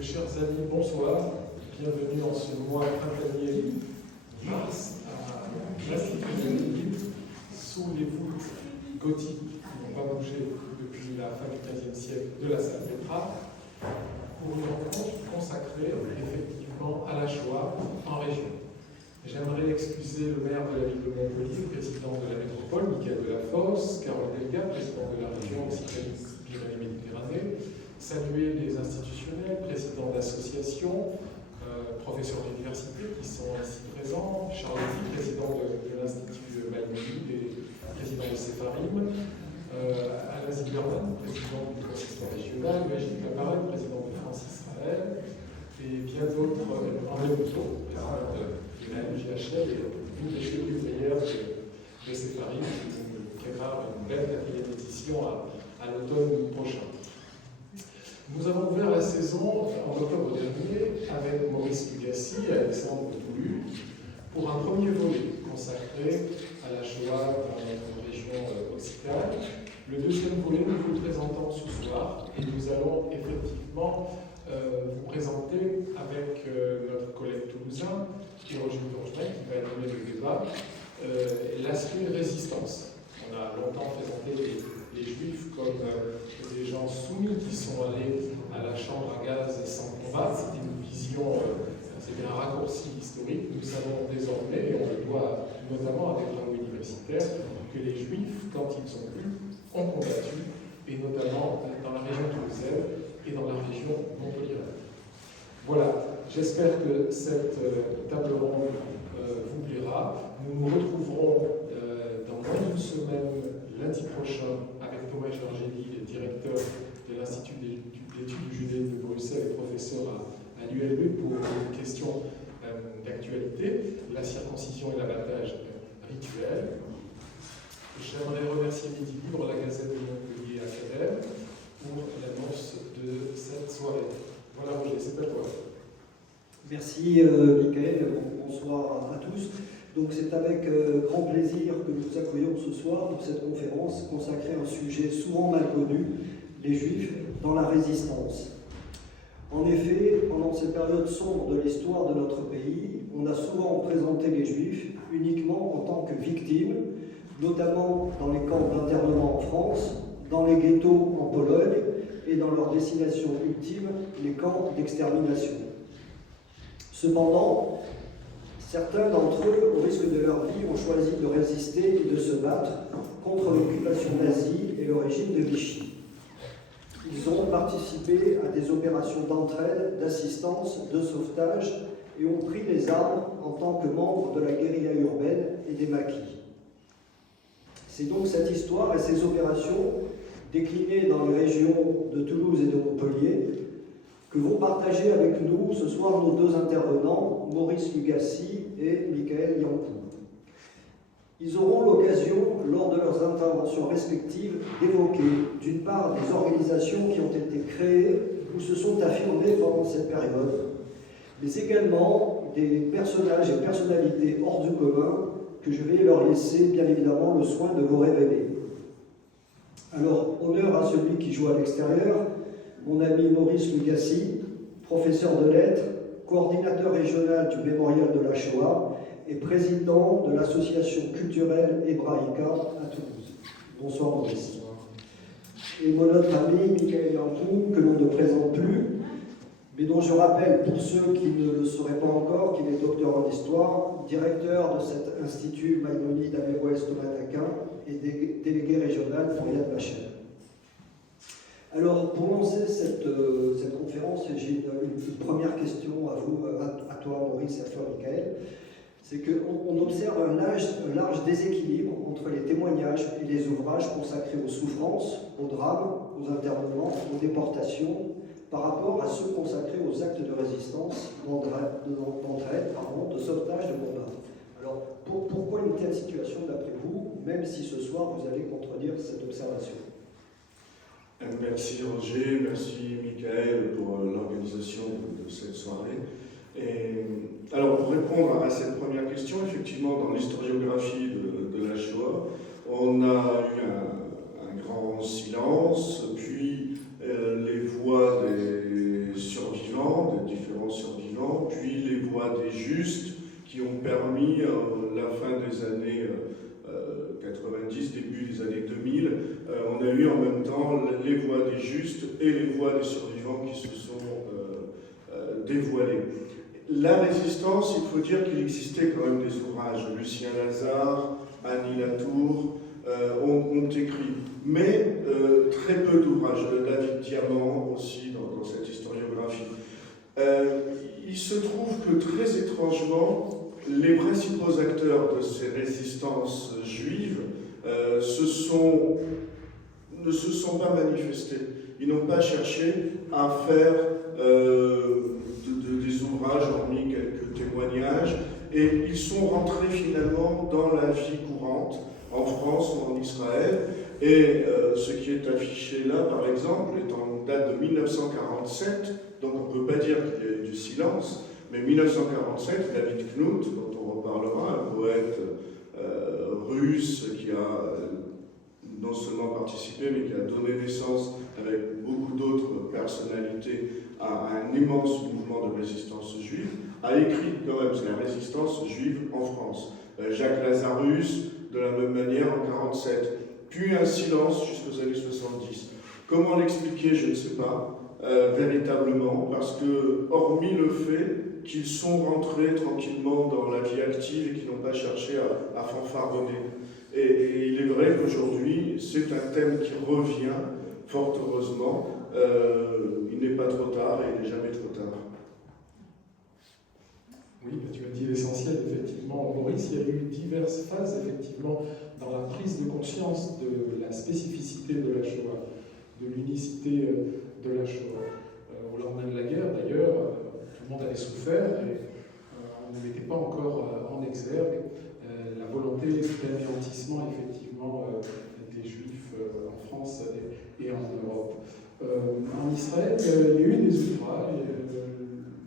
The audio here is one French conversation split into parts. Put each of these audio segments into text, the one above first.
Mes chers amis, bonsoir. Bienvenue en ce mois printanier mars à l'Institut de Lille, sous les voûtes gothiques qui n'ont pas bougé depuis la fin du XVe siècle de la salle Petra, pour une rencontre consacrée effectivement à la Shoah en région. J'aimerais excuser le maire de la ville de Montpellier, président de la métropole, Michael Delafosse, Carole Delga, président de la région Occitanie-Pyrénées-Méditerranée, saluer les institutionnels, présidents d'associations, professeurs d'université qui sont ici présents, Charles Lee, président de l'Institut Maïmonide et président de Sepharim, Alain Zilberman, président du consistoire régional, Magic Laparelle, président de France Israël, et bien d'autres, André Bousseau, président de la MJHL et une des chefs ouvrières de Sepharim, qui prépare une belle quatrième édition à l'automne prochain. Nous avons ouvert la saison en octobre dernier avec Maurice Lugassi et Alexandre Toulu pour un premier volet consacré à la Shoah dans notre région occitane. Le deuxième volet, nous vous le présentons ce soir et nous allons effectivement vous présenter avec notre collègue toulousain, Roger Bourgeois, qui va animer le débat, l'aspect résistance. On a longtemps présenté les Juifs comme des gens soumis qui sont allés à la chambre à gaz sans combat. C'était une vision, c'était un raccourci historique. Nous savons désormais, et on le doit notamment à des travaux universitaires, que les Juifs, quand ils ont pu, ont combattu, et notamment dans la région toulousaine et dans la région montpelliéraine. Voilà, j'espère que cette table ronde vous plaira. Nous nous retrouverons dans moins d'une semaine, lundi prochain, avec Thomas Georgelli, directeur de l'Institut d'études du judaïsme de Bruxelles et professeur à l'ULB pour une question d'actualité, la circoncision et l'abattage rituel. J'aimerais remercier Midi Libre, la Gazette de Montpellier Acadème, pour l'annonce de cette soirée. Voilà Roger, c'est à toi. Merci Michael, bonsoir à tous. Donc c'est avec grand plaisir que nous vous accueillons ce soir pour cette conférence consacrée à un sujet souvent mal connu, les Juifs dans la résistance. En effet, pendant cette période sombre de l'histoire de notre pays, on a souvent présenté les Juifs uniquement en tant que victimes, notamment dans les camps d'internement en France, dans les ghettos en Pologne et dans leur destination ultime, les camps d'extermination. Cependant, certains d'entre eux, au risque de leur vie, ont choisi de résister et de se battre contre l'occupation nazie et le régime de Vichy. Ils ont participé à des opérations d'entraide, d'assistance, de sauvetage et ont pris les armes en tant que membres de la guérilla urbaine et des maquis. C'est donc cette histoire et ces opérations, déclinées dans les régions de Toulouse et de Montpellier, que vont partager avec nous ce soir nos deux intervenants, Maurice Lugassi et Michael Yankou. Ils auront l'occasion, lors de leurs interventions respectives, d'évoquer d'une part des organisations qui ont été créées ou se sont affirmées pendant cette période, mais également des personnages et personnalités hors du commun que je vais leur laisser bien évidemment le soin de vous révéler. Alors, honneur à celui qui joue à l'extérieur, mon ami Maurice Lugassi, professeur de lettres, coordinateur régional du Mémorial de la Shoah et président de l'association culturelle Hébraïca à Toulouse. Bonsoir Maurice. Et mon autre ami Michael Yankou, que l'on ne présente plus, mais dont je rappelle pour ceux qui ne le sauraient pas encore qu'il est docteur en histoire, directeur de cet institut Maïmonide à l'Ouest Thomas-Aquin et délégué régional pour Yad Vashem. Alors, pour lancer cette conférence, j'ai une première question à vous, à toi Maurice et à toi Michael. C'est qu'on observe un large déséquilibre entre les témoignages et les ouvrages consacrés aux souffrances, aux drames, aux internements, aux déportations, par rapport à ceux consacrés aux actes de résistance, d'entraide, de sauvetage, de combat. Alors, pourquoi une telle situation d'après vous, même si ce soir vous allez contredire cette observation? Merci Roger, merci Michael pour l'organisation de cette soirée. Alors pour répondre à cette première question, effectivement dans l'historiographie de la Shoah, on a eu un grand silence, puis les voix des survivants la fin des années 90, début des années 2000, on a eu en même temps les voix des justes et les voix des survivants qui se sont dévoilées. La résistance, il faut dire qu'il existait quand même des ouvrages. Lucien Lazare, Annie Latour ont écrit, mais très peu d'ouvrages. David Diamant aussi dans cette historiographie. Il se trouve que très étrangement, les principaux acteurs de ces résistances juives ne se sont pas manifestés. Ils n'ont pas cherché à faire des ouvrages, hormis quelques témoignages, et ils sont rentrés finalement dans la vie courante, en France ou en Israël. Et ce qui est affiché là, par exemple, est en date de 1947, donc on ne peut pas dire qu'il y a eu du silence, mais 1947, David Knut, dont on reparlera, un poète russe qui a non seulement participé, mais qui a donné naissance, avec beaucoup d'autres personnalités, à un immense mouvement de résistance juive, a écrit quand même la résistance juive en France. Jacques Lazarus, de la même manière, en 1947. Puis un silence jusqu'aux années 70. Comment l'expliquer, je ne sais pas, véritablement, parce que, hormis le fait qu'ils sont rentrés tranquillement dans la vie active et qu'ils n'ont pas cherché à fanfaronner. Et il est vrai qu'aujourd'hui, c'est un thème qui revient, fort heureusement. Il n'est pas trop tard et il n'est jamais trop tard. Oui, tu as dit l'essentiel, effectivement. Maurice, il y a eu diverses phases, effectivement, dans la prise de conscience de la spécificité de la Shoah, de l'unicité de la Shoah. Au lendemain de la guerre, d'ailleurs, tout le monde avait souffert et on ne mettait pas encore en exergue la volonté d'anéantissement, effectivement, des Juifs en France et en Europe. En Israël, il y a eu des ouvrages,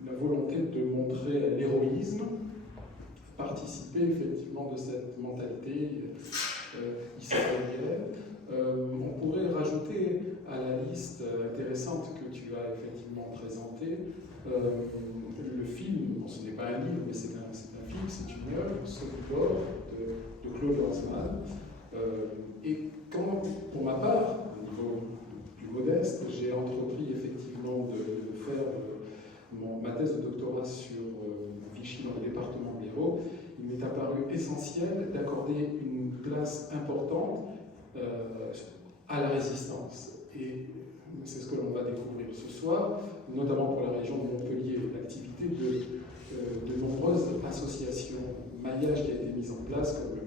la volonté de montrer l'héroïsme, participer effectivement de cette mentalité israélienne. On pourrait rajouter à la liste intéressante que tu as effectivement présentée le film, bon, ce n'est pas un livre, mais c'est un film, c'est une œuvre, Sobibor, de Claude Lanzmann. Et quand, pour ma part, au niveau plus modeste, j'ai entrepris effectivement de faire ma thèse de doctorat sur Vichy dans le département de l'Hérault, il m'est apparu essentiel d'accorder une place importante à la résistance. Et c'est ce que l'on va découvrir ce soir, notamment pour la région de Montpellier, l'activité de nombreuses associations, maillage qui a été mis en place, comme le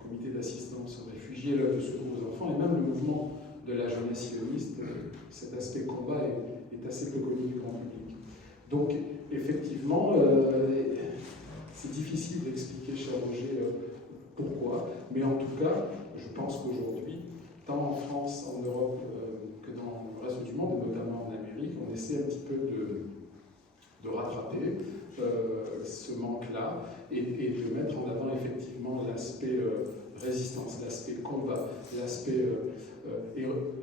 comité d'assistance aux réfugiés, l'œuvre de secours aux enfants, et même le mouvement de la jeunesse sioniste. Cet aspect combat est assez peu connu du grand public. Donc, effectivement, c'est difficile d'expliquer, cher Roger, pourquoi, mais en tout cas, je pense qu'aujourd'hui, tant en France, en Europe, que dans le reste du monde, et notamment en Amérique, on essaie un petit peu de rattraper ce manque-là et de mettre en avant effectivement l'aspect résistance, l'aspect combat, l'aspect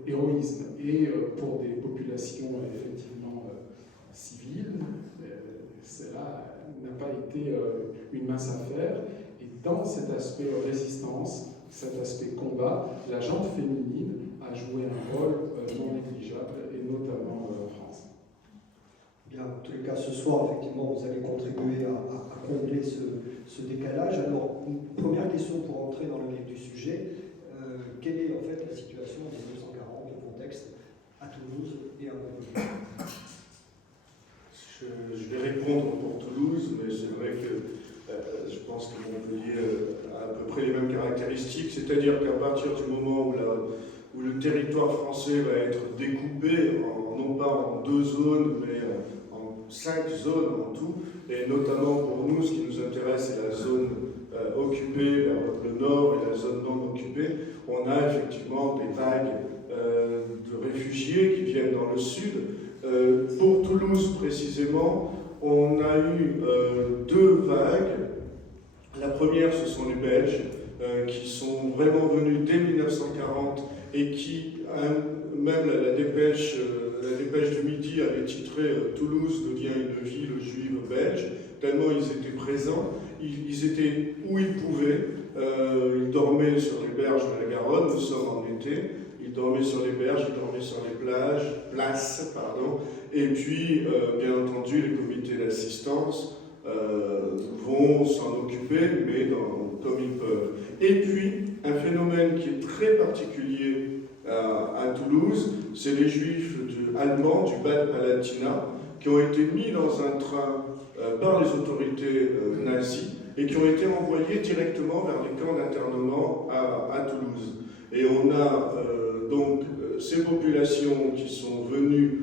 héroïsme. Et pour des populations effectivement civiles, cela n'a pas été une mince affaire. Et dans cet aspect résistance, cet aspect combat, la gente féminine a joué un rôle non négligeable, et notamment en France. Bien, en tous les cas, ce soir, effectivement, vous allez contribuer à combler ce décalage. Alors, une première question pour entrer dans le vif du sujet. Quelle est en fait la situation des 240 au contexte à Toulouse et à Montpellier? Je vais répondre pour Toulouse, mais c'est vrai que je pense que Montpellier a à peu près les mêmes caractéristiques, c'est-à-dire qu'à partir du moment où le territoire français va être découpé, non pas en 2 zones, mais en 5 zones en tout, et notamment pour nous, ce qui nous intéresse, c'est la zone occupée vers le nord et la zone non occupée, on a effectivement des vagues de réfugiés qui viennent dans le sud. Pour Toulouse précisément, on a eu 2 vagues. La première, ce sont les Belges, qui sont vraiment venus dès 1940 et qui, même la dépêche du Midi avait titré « Toulouse devient une ville juive belge », tellement ils étaient présents. ils étaient où ils pouvaient. Ils dormaient sur les berges de la Garonne, nous sommes en été. Ils dormaient sur les berges, ils dormaient sur les places, et puis, bien entendu, les comités d'assistance vont s'en occuper, mais comme ils peuvent. Et puis, un phénomène qui est très particulier à Toulouse, c'est les juifs allemands du Bad Palatinat qui ont été mis dans un train par les autorités nazies et qui ont été envoyés directement vers les camps d'internement à Toulouse. Et on a donc ces populations qui sont venues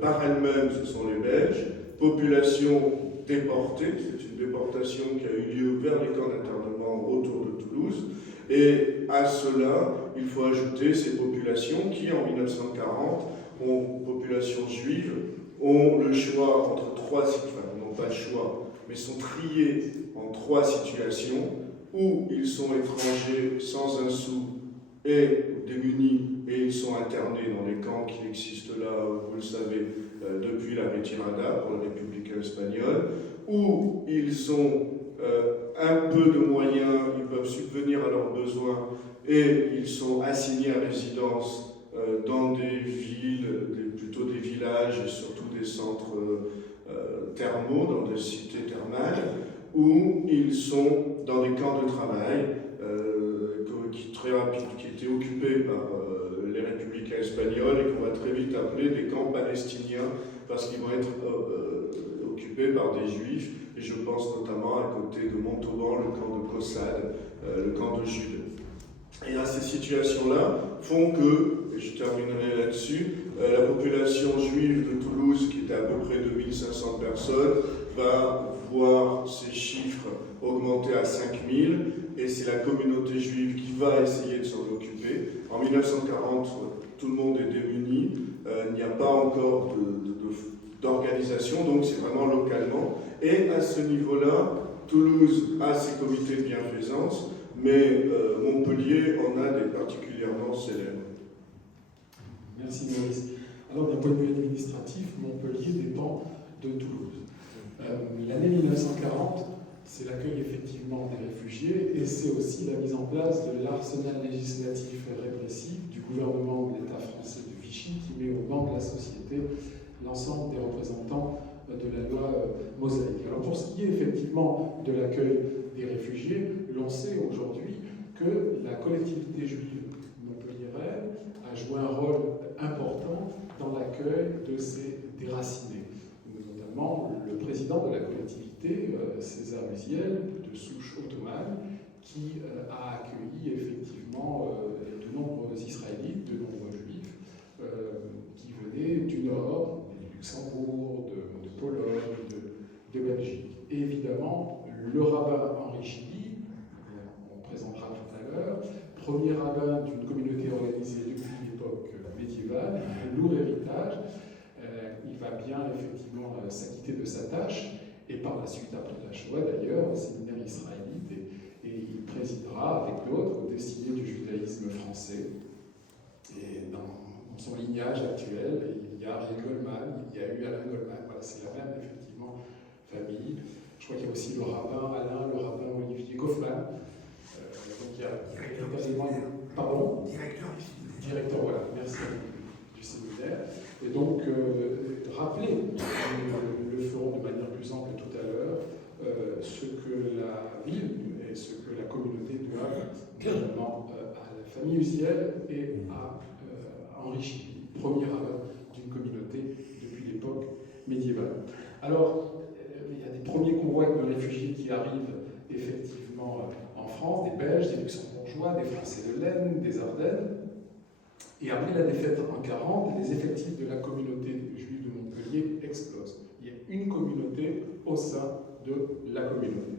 par elles-mêmes, ce sont les Belges, populations déportées, c'est une déportation qui a eu lieu vers les camps d'internement autour de Toulouse, et à cela, il faut ajouter ces populations qui, en 1940, populations juives, ont le choix entre n'ont pas le choix, mais sont triés en 3 situations, où ils sont étrangers sans un sou et démunis, et ils sont internés dans les camps qui existent là, vous le savez, depuis la retirada pour les républicains espagnols, où ils ont un peu de moyens, ils peuvent subvenir à leurs besoins, et ils sont assignés à résidence dans des villes, plutôt des villages, et surtout des centres thermaux, dans des cités thermales, où ils sont dans des camps de travail, qui étaient occupés par les républicains espagnols et qu'on va très vite appeler des camps palestiniens parce qu'ils vont être occupés par des juifs, et je pense notamment à côté de Montauban, le camp de Caussade, le camp de Jude. Et à ces situations-là font que, et je terminerai là-dessus, la population juive de Toulouse, qui était à peu près de 1500 personnes, va voir ces chiffres augmenter à 5000, et c'est la communauté juive qui va essayer de s'en occuper. En 1940, tout le monde est démuni, il n'y a pas encore d'organisation, donc c'est vraiment localement. Et à ce niveau-là, Toulouse a ses comités de bienfaisance, mais Montpellier en a des particulièrement célèbres. Merci Maurice. Alors d'un point de vue administratif, Montpellier dépend de Toulouse. L'année 1940, c'est l'accueil effectivement des réfugiés et c'est aussi la mise en place de l'arsenal législatif et répressif du gouvernement de l'État français de Vichy qui met au banc de la société l'ensemble des représentants de la loi Mosaïque. Alors pour ce qui est effectivement de l'accueil des réfugiés, l'on sait aujourd'hui que la collectivité juive montpelliéraine a joué un rôle important dans l'accueil de ces déracinés. Notamment le président de la collectivité, César Uziel, de souche ottomane, qui a accueilli effectivement de nombreux Israélites, de nombreux Juifs, qui venaient du Nord, du Luxembourg, de Pologne, de Belgique. Et évidemment, le rabbin Henri Gilly, on présentera tout à l'heure, premier rabbin d'une communauté organisée depuis l'époque médiévale, un lourd héritage. Il va bien effectivement s'acquitter de sa tâche, et par la suite, après la Shoah d'ailleurs, au séminaire israélite, et il présidera avec d'autres au destiné du judaïsme français. Et dans son lignage actuel, il y a Ariel Goldman, il y a eu Alain Goldman, voilà, c'est la même effectivement famille. Je crois qu'il y a aussi le rabbin Alain, le rabbin Olivier Kaufmann. Donc il y a quasiment... Pardon ? Directeur, voilà, merci du séminaire. Et donc, rappeler, nous le ferons de manière plus ample tout à l'heure, ce que la ville et ce que la communauté doivent également à la famille Uziel et à Henri Gilly, premier rabbin d'une communauté depuis l'époque médiévale. Alors, il y a des premiers convois de réfugiés qui arrivent effectivement en France, des Belges, des Luxembourgeois, des Français de l'Aisne, des Ardennes. Et après la défaite en 1940, les effectifs de la communauté juive de Montpellier explosent. Il y a une communauté au sein de la communauté.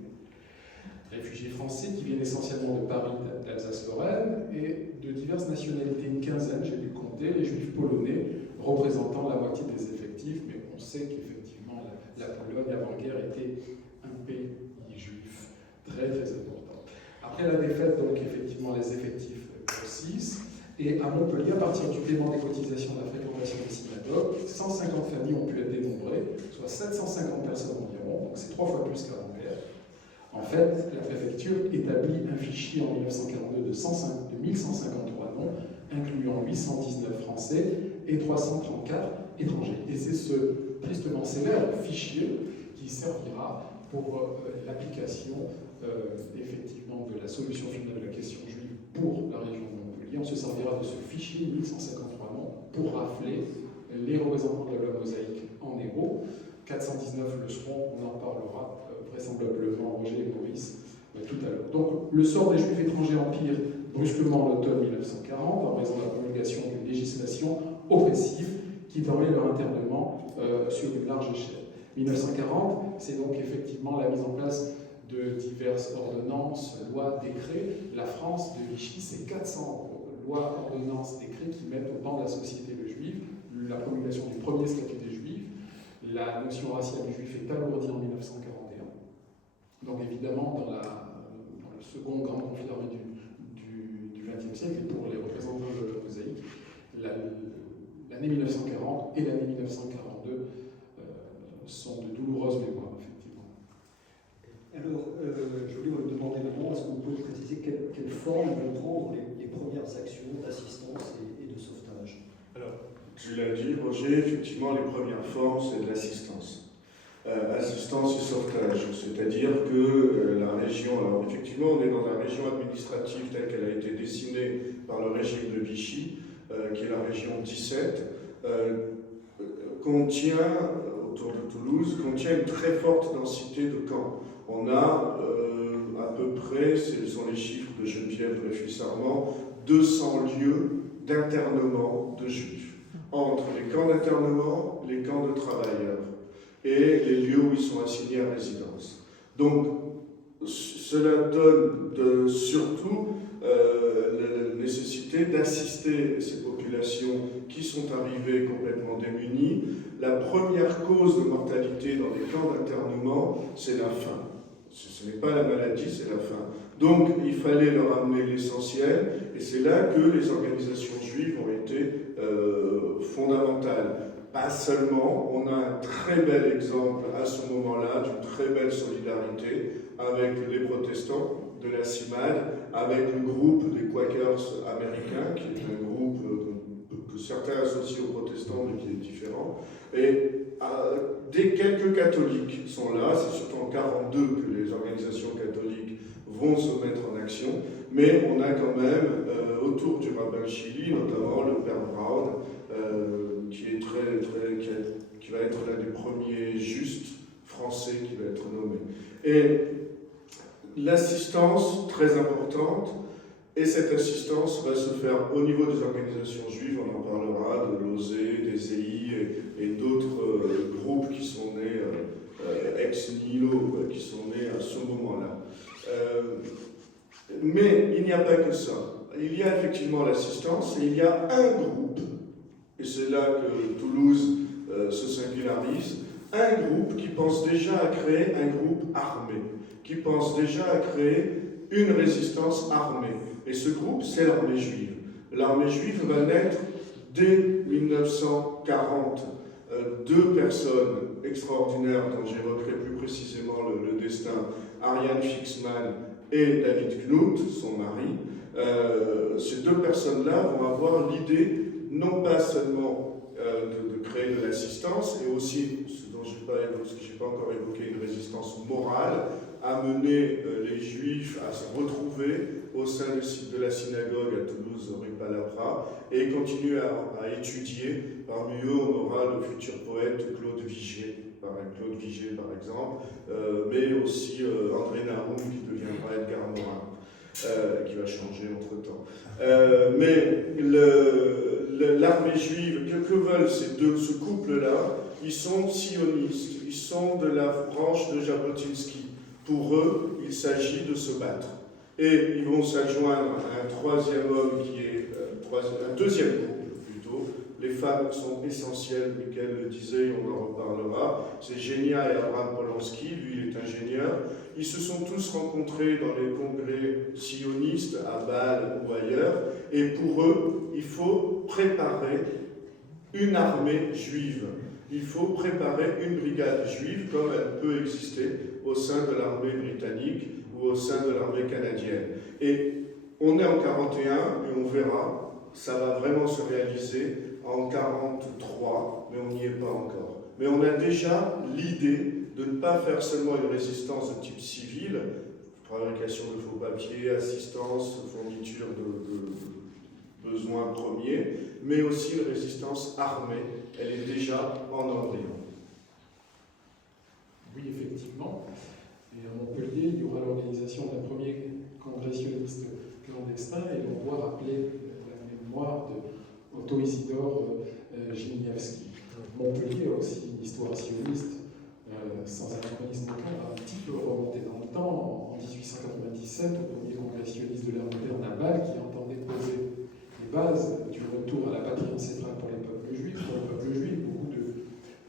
Réfugiés français qui viennent essentiellement de Paris, d'Alsace-Lorraine et de diverses nationalités, une quinzaine, j'ai dû compter, les juifs polonais représentant la moitié des effectifs, mais on sait qu'effectivement la Pologne avant-guerre était un pays juif très très important. Après la défaite, donc effectivement les effectifs grossissent. Et à Montpellier, à partir du paiement des cotisations de la fréquentation des synagogues, 150 familles ont pu être dénombrées, soit 750 personnes environ, donc c'est 3 fois plus qu'avant-guerre. En fait, la préfecture établit un fichier en 1942 de 1153 noms, incluant 819 Français et 334 étrangers. Et c'est ce tristement sévère fichier qui servira pour l'application effectivement de la solution finale de la question juive pour la région de Montpellier. On se servira de ce fichier 1153 noms pour rafler les représentants de la loi mosaïque en héros. 419 le seront, on en parlera vraisemblablement Roger et Maurice tout à l'heure. Donc le sort des Juifs étrangers empire brusquement en automne 1940 en raison de la promulgation d'une législation oppressive qui permet leur internement sur une large échelle. 1940, c'est donc effectivement la mise en place de diverses ordonnances, lois, décrets. La France de Vichy, c'est 400 lois, ordonnances, décrets qui mettent au banc de la société le juif, la promulgation du premier statut des juifs, la notion raciale du juif est alourdie en 1941. Donc évidemment, dans le second grand conflit armé du XXe siècle, et pour les représentants de la mosaïque, l'année 1940 et l'année 1942 sont de douloureuses mémoires, effectivement. Alors, je voulais vous demander maintenant, est-ce que vous pouvez préciser quelle forme vont prendre les premières actions d'assistance et de sauvetage? Alors, tu l'as dit, Roger, effectivement, les premières formes, c'est de l'assistance. Assistance et sauvetage, c'est-à-dire que la région, alors effectivement, on est dans la région administrative telle qu'elle a été dessinée par le régime de Vichy, qui est la région 17, contient, autour de Toulouse, contient une très forte densité de camps. On a à peu près, ce sont les chiffres de Geneviève Dreyfus-Armand, 200 lieux d'internement de juifs, entre les camps d'internement, les camps de travailleurs, et les lieux où ils sont assignés à résidence. Donc, cela donne surtout la nécessité d'assister ces populations qui sont arrivées complètement démunies. La première cause de mortalité dans les camps d'internement, c'est la faim. Ce n'est pas la maladie, c'est la faim. Donc, il fallait leur amener l'essentiel, et c'est là que les organisations juives ont été fondamentales. Pas seulement, on a un très bel exemple à ce moment-là d'une très belle solidarité avec les protestants de la CIMAD, avec le groupe des Quakers américains, qui est un groupe que certains associent aux protestants, mais qui est différent. Et des quelques catholiques sont là, c'est surtout en 1942 que les organisations catholiques vont se mettre en action, mais on a quand même autour du rabbin Chili, notamment le père Brown, qui va être l'un des premiers justes français qui va être nommé. Et l'assistance, très importante, et cette assistance va se faire au niveau des organisations juives, on en parlera, de l'OSE, des EI et d'autres groupes qui sont nés ex nihilo, qui sont nés à ce moment-là. Mais il n'y a pas que ça. Il y a effectivement l'assistance, et il y a un groupe, et c'est là que Toulouse se singularise, un groupe qui pense déjà à créer un groupe armé, qui pense déjà à créer une résistance armée. Et ce groupe, c'est l'armée juive. L'armée juive va naître dès 1940. Deux personnes extraordinaires dont j'évoquerai plus précisément le destin, Ariane Fixman et David Knut, son mari. Ces deux personnes-là vont avoir l'idée, non pas seulement de créer de l'assistance, et aussi, ce que je n'ai pas encore évoqué, une résistance morale, amener les Juifs à se retrouver au sein de la synagogue à Toulouse, rue Palapra, et continuer à étudier. Parmi eux, on aura le futur poète Claude Vigée, par exemple, mais aussi André Naroum, qui deviendra Edgar Morin, qui va changer entre-temps. Mais l'armée juive, que veulent ce couple-là? Ils sont sionistes, ils sont de la branche de Jabotinsky. Pour eux, il s'agit de se battre. Et ils vont s'adjoindre à un troisième homme qui est un deuxième couple plutôt. Les femmes sont essentielles, Michael le disait, on en reparlera. C'est Genia et Abraham Polanski, lui il est ingénieur. Ils se sont tous rencontrés dans les congrès sionistes à Bâle ou ailleurs. Et pour eux, il faut préparer une armée juive. il faut préparer une brigade juive comme elle peut exister au sein de l'armée britannique ou au sein de l'armée canadienne. Et on est en 41 et on verra, ça va vraiment se réaliser en 43, mais on n'y est pas encore. Mais on a déjà l'idée de ne pas faire seulement une résistance de type civil, fabrication de faux papiers, assistance, fourniture de besoins premiers, mais aussi une résistance armée. Elle est déjà en embryon. Oui, effectivement. Et à Montpellier, il y aura l'organisation d'un premier congrès sioniste clandestin, et l'on doit rappeler la mémoire de Otto Isidore Giniewski. Montpellier a aussi une histoire sioniste, sans anachronisme aucun, va un petit peu remonter dans le temps. En 1897, au premier congrès sioniste de l'ère moderne à Bâle, qui entendait poser les bases du retour à la patrie ancestrale pour les peuples juifs. Pour le peuple juif, beaucoup de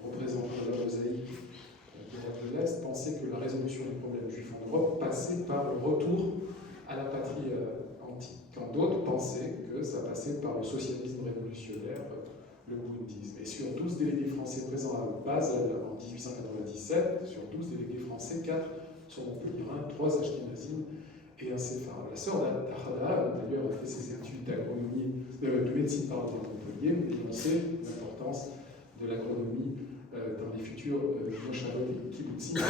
représentants de la mosaïque de l'Europe de l'Est pensaient que la résolution des problèmes juifs en Europe passait par le retour à la patrie antique, quand d'autres pensaient que ça passait par le socialisme révolutionnaire, le bouddhisme. Et sur 12 délégués français présents à Basel en 1897, sur 12 délégués français, 4 sont montpelliérains, 3 ashkénazim et un séphard. La sœur d'Ahada, d'ailleurs, a fait ses études de médecine à Montpellier, et on sait l'importance de l'agronomie dans les futurs moshavot et kibbutzim,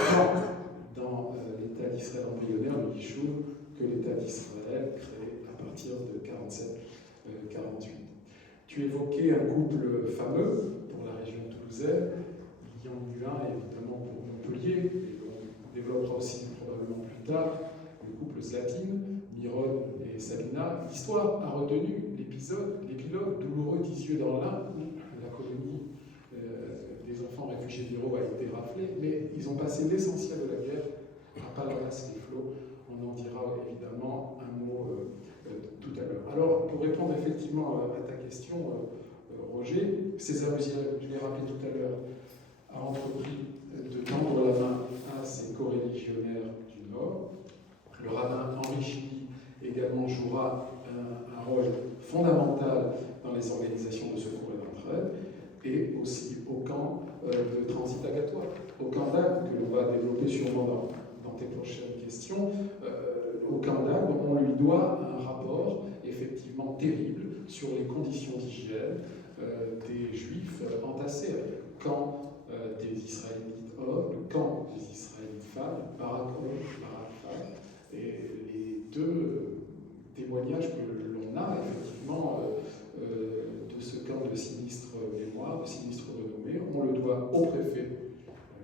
dans l'État d'Israël embryonnaire, le Yishuv, que l'État d'Israël créé à partir de 47-48. Tu évoquais un couple fameux pour la région toulousaine, il y en a eu un évidemment pour Montpellier, et on développera aussi probablement plus tard le couple Zlatine, Miron et Sabina. L'histoire a retenu l'épilogue douloureux d'Isieux dans l'Ain, où la colonie des enfants réfugiés d'Hérault a été raflée, mais ils ont passé l'essentiel de la guerre à Palavas-les-Flots. On en dira évidemment un mot tout à l'heure. Alors, pour répondre effectivement à ta question, Roger, César Lusiel, je l'ai rappelé tout à l'heure, a entrepris de tendre la main à ses coreligionnaires du Nord. Le rabbin Henri Chili également jouera un rôle fondamental dans les organisations de secours et d'entraide, et aussi au camp de transit agatoire, au camp d'Agde, que l'on va développer sûrement dans tes prochaines questions. Au camp d'Agde, on lui doit un rapport effectivement terrible sur les conditions d'hygiène des Juifs entassés, avec le camp des Israélites hommes, le camp des Israélites femmes, Barak homme, Barak femme, et les deux témoignages que l'on a effectivement de ce camp de sinistre mémoire, de sinistre renommée, on le doit au préfet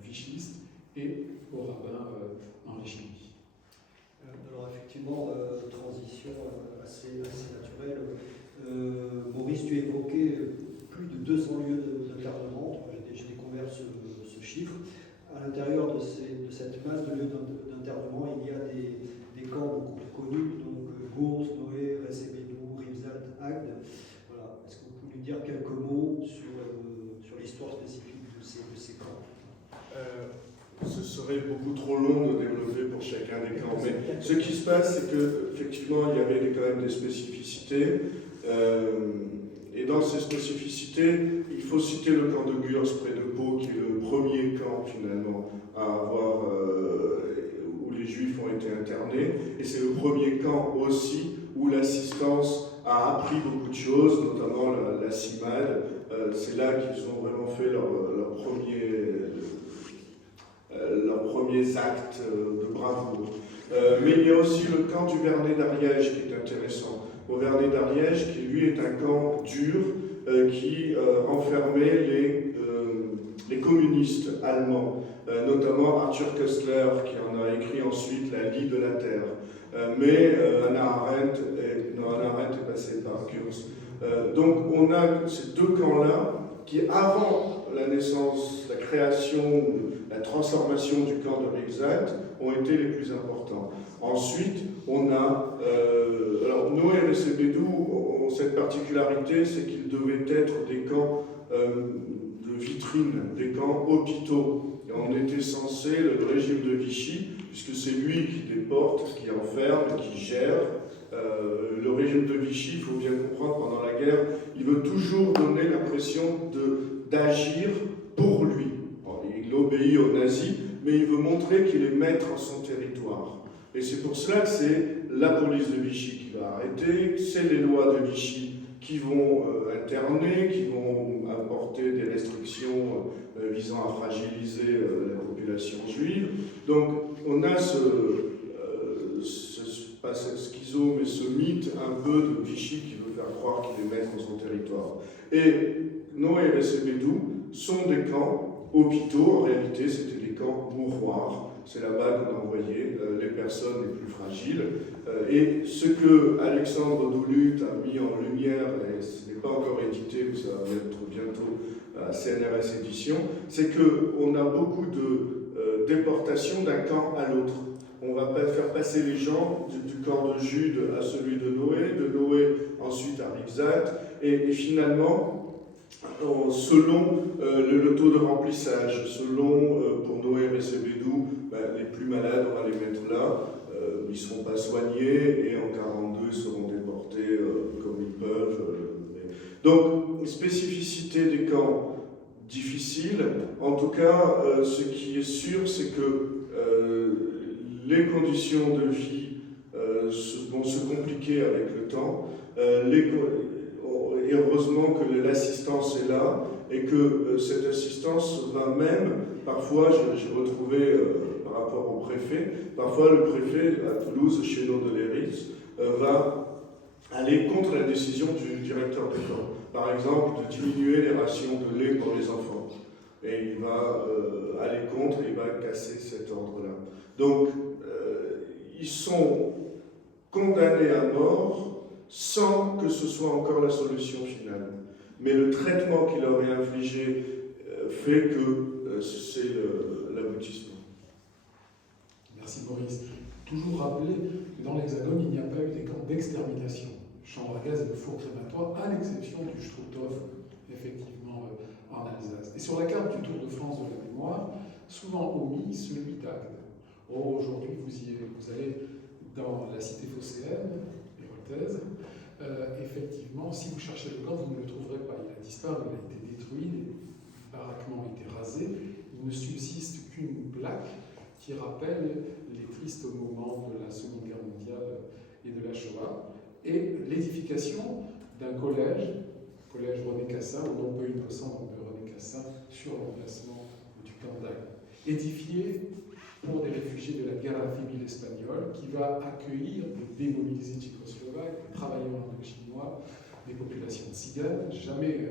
vichiste et au rabbin Henri Chili. Alors effectivement, transition assez naturelle. Maurice, tu évoquais plus de 200 lieux d'internement. J'ai découvert ce chiffre. À l'intérieur de cette masse de lieux d'internement, il y a des camps beaucoup plus connus, donc Gours, Noé, Recebedou, Rivzat, Agde. Voilà. Est-ce que vous pouvez dire quelques mots sur l'histoire spécifique de ces camps? Ce serait beaucoup trop long de développer pour chacun des camps. Mais ce qui se passe, c'est qu'effectivement, il y avait quand même des spécificités. Et dans ces spécificités, il faut citer le camp de Gurs près de Pau, qui est le premier camp finalement à avoir, où les Juifs ont été internés. Et c'est le premier camp aussi où l'assistance a appris beaucoup de choses, notamment la CIMAD. C'est là qu'ils ont vraiment fait leurs premiers actes de bravoure. Mais il y a aussi le camp du Vernet d'Ariège qui est intéressant. Au Vernet d'Ariège, qui lui est un camp dur qui enfermait les communistes allemands, notamment Arthur Koestler qui en a écrit ensuite La Lie de la Terre. Mais Hannah Arendt est passée par Gurs. Donc on a ces deux camps-là qui, avant la naissance, la création, la transformation du camp de Rivzat, ont été les plus importants. Ensuite, on a... alors, Noé et Recebedou ont cette particularité, c'est qu'ils devaient être des camps de vitrine, des camps hôpitaux. Et on était censé, le régime de Vichy, puisque c'est lui qui déporte, qui enferme, qui gère, le régime de Vichy, il faut bien comprendre, pendant la guerre, il veut toujours donner l'impression d'agir pour lui. Alors, il obéit aux nazis, mais il veut montrer qu'il est maître en son territoire. Et c'est pour cela que c'est la police de Vichy qui va arrêter, c'est les lois de Vichy qui vont interner, qui vont apporter des restrictions visant à fragiliser la population juive. Donc on a pas ce schizo, mais ce mythe un peu de Vichy qui veut faire croire qu'il est maître de son territoire. Et Noé et Bédou sont des camps hôpitaux, en réalité c'était des camps mouroirs. C'est là-bas qu'on a envoyé les personnes les plus fragiles. Et ce que Alexandre Doulut a mis en lumière, et ce n'est pas encore édité, mais ça va être bientôt à CNRS Édition, c'est qu'on a beaucoup de déportations d'un camp à l'autre. On va faire passer les gens du camp de Jude à celui de Noé ensuite à Rixat, et finalement, selon le taux de remplissage, selon, pour Noé et Bédou, les plus malades, on va les mettre là, ils ne seront pas soignés, et en 42, ils seront déportés comme ils peuvent. Donc, spécificité des camps difficiles. En tout cas, ce qui est sûr, c'est que les conditions de vie vont se compliquer avec le temps. Et heureusement que l'assistance est là et que cette assistance va même, parfois, j'ai retrouvé par rapport au préfet, parfois le préfet à Toulouse, chez nos de l'Éris, va aller contre la décision du directeur du camp. Par exemple, de diminuer les rations de lait pour les enfants. Et il va aller contre et il va casser cet ordre-là. Donc, ils sont condamnés à mort sans que ce soit encore la solution finale. Mais le traitement qu'il leur est infligé fait que c'est l'aboutissement. Merci Maurice. Toujours rappeler que dans l'Hexagone, il n'y a pas eu des camps d'extermination, chambres à gaz et de fours crématoires, à l'exception du Struthof, effectivement, en Alsace. Et sur la carte du Tour de France de la mémoire, souvent omis celui d'Agde. Or, aujourd'hui, vous allez dans la cité phocéenne, hérothèse, effectivement, si vous cherchez le camp, vous ne le trouverez pas. Il a disparu, il a été détruit, les baraquements ont été rasés. Il ne subsiste qu'une plaque qui rappelle les tristes moments de la Seconde Guerre mondiale et de la Shoah, et l'édification d'un collège René Cassin, au nom peu innocent de René Cassin, sur l'emplacement du camp d'Agde, édifié pour des réfugiés de la guerre civile espagnole, qui va accueillir des démobilisés tchécoslovaques, des travailleurs indochinois, des populations tziganes. Jamais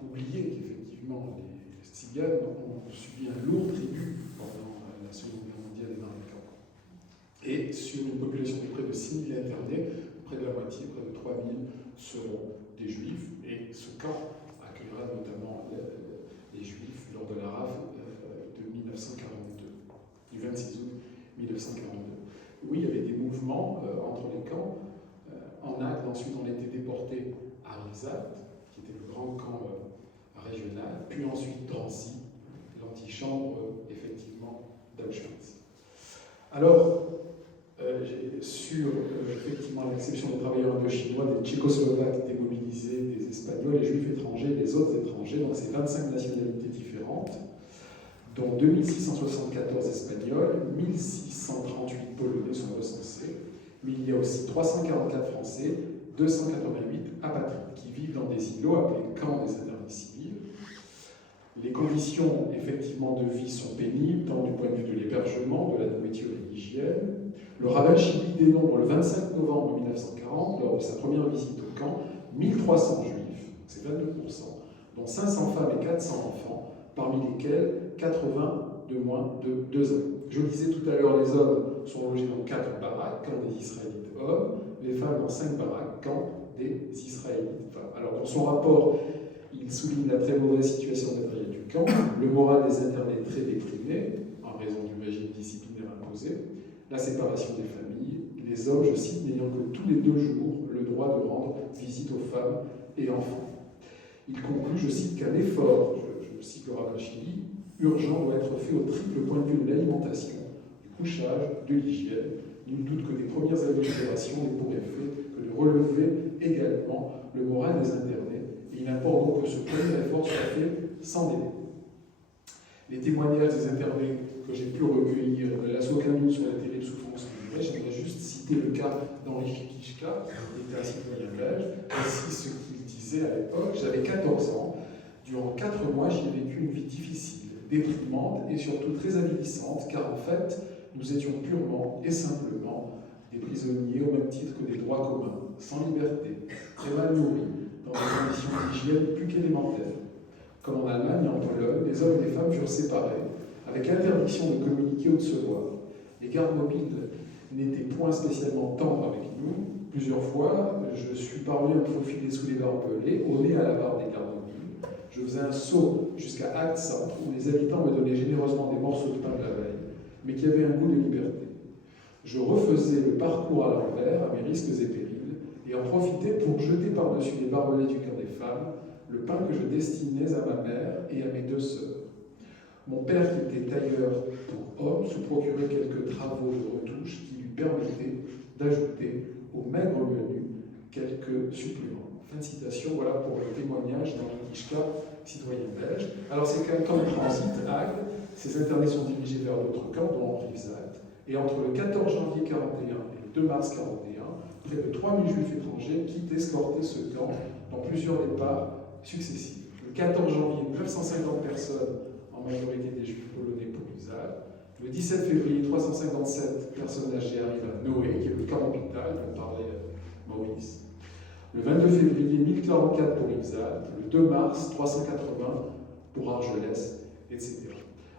oublier qu'effectivement les tziganes ont subi un lourd tribut pendant la Seconde Guerre mondiale et dans les camps. Et sur une population de près de 6 000 internés, près de la moitié, près de 3 000, seront des juifs. Et ce camp accueillera notamment les juifs lors de la rafle de 1942. Du 26 août 1942. Oui, il y avait des mouvements entre les camps. En Agde, ensuite, on a été déportés à Rixat, qui était le grand camp régional, puis ensuite Drancy, l'antichambre, effectivement, d'Auschwitz. Alors, sur effectivement l'exception des travailleurs indochinois, des Tchécoslovaques démobilisés, des Espagnols, les Juifs étrangers, les autres étrangers, donc c'est 25 nationalités différentes, dont 2674 Espagnols, 1638 Polonais sont recensés, mais il y a aussi 344 Français, 288 apatrides qui vivent dans des îlots appelés camps des internés civils. Les conditions effectivement de vie sont pénibles, tant du point de vue de l'hébergement, de la nourriture et de l'hygiène. Le rabbin Chili dénombre le 25 novembre 1940, lors de sa première visite au camp, 1300 juifs, c'est 22%, dont 500 femmes et 400 enfants, parmi lesquels 80 de moins de 2 ans. Je le disais tout à l'heure, les hommes sont logés dans 4 baraques, camp des Israélites hommes, les femmes dans 5 baraques, camp des Israélites femmes. Alors dans son rapport, il souligne la très mauvaise situation matérielle du camp, le moral des internés très déprimé, en raison du régime disciplinaire imposé, la séparation des familles, les hommes, je cite, n'ayant que tous les 2 jours le droit de rendre visite aux femmes et enfants. Il conclut, je cite, qu'un effort, je cite le rabbin Chili, urgent doit être fait au triple point de vue de l'alimentation, du couchage, de l'hygiène. Nul doute que les premières améliorations n'aient pour effet que de relever également le moral des internés. Et il importe donc que ce premier effort soit fait sans délai. les témoignages des internés que j'ai pu recueillir ne laissent aucun doute sur la terrible souffrance qu'ils vivaient. J'aimerais juste citer le cas d'Henri Kichka, qui était un citoyen belge. Voici ce qu'il disait à l'époque. J'avais 14 ans. Durant 4 mois, j'y ai vécu une vie difficile, déprimante et surtout très avilissante, car en fait, nous étions purement et simplement des prisonniers au même titre que des droits communs, sans liberté, très mal nourris, dans des conditions d'hygiène plus qu'élémentaires. Comme en Allemagne et en Pologne, les hommes et les femmes furent séparés, avec interdiction de communiquer ou de se voir. Les gardes mobiles n'étaient point spécialement tendres avec nous. Plusieurs fois, je suis parvenu à me faufiler sous les barbelés, au nez à la barre des gardes mobiles. Je faisais un saut jusqu'à Acte Centre, où les habitants me donnaient généreusement des morceaux de pain de la veille, mais qui avaient un goût de liberté. Je refaisais le parcours à l'envers, à mes risques et périls, et en profitais pour jeter par-dessus les barbelés du camp des femmes le pain que je destinais à ma mère et à mes 2 sœurs. Mon père, qui était tailleur pour hommes, se procurait quelques travaux de retouche qui lui permettaient d'ajouter au maigre menu quelques suppléments. Fin de citation, voilà pour le témoignage d'Henri Kichka, citoyen belge. Alors c'est qu'un camp de transit, Agde. Ces internés sont dirigés vers d'autres camps, dont Rivesaltes. Et entre le 14 janvier 1941 et le 2 mars 1941, près de 3000 juifs étrangers quittent escorter ce camp dans plusieurs départs successifs. Le 14 janvier, 950 personnes, en majorité des juifs polonais pour Rivesaltes. Le 17 février, 357 personnes âgées arrivent à Noé, qui est le camp hôpital dont parlait Maurice. Le 22 février, 1044 pour Rivesaltes. Le 2 mars, 380 pour Argelès, etc.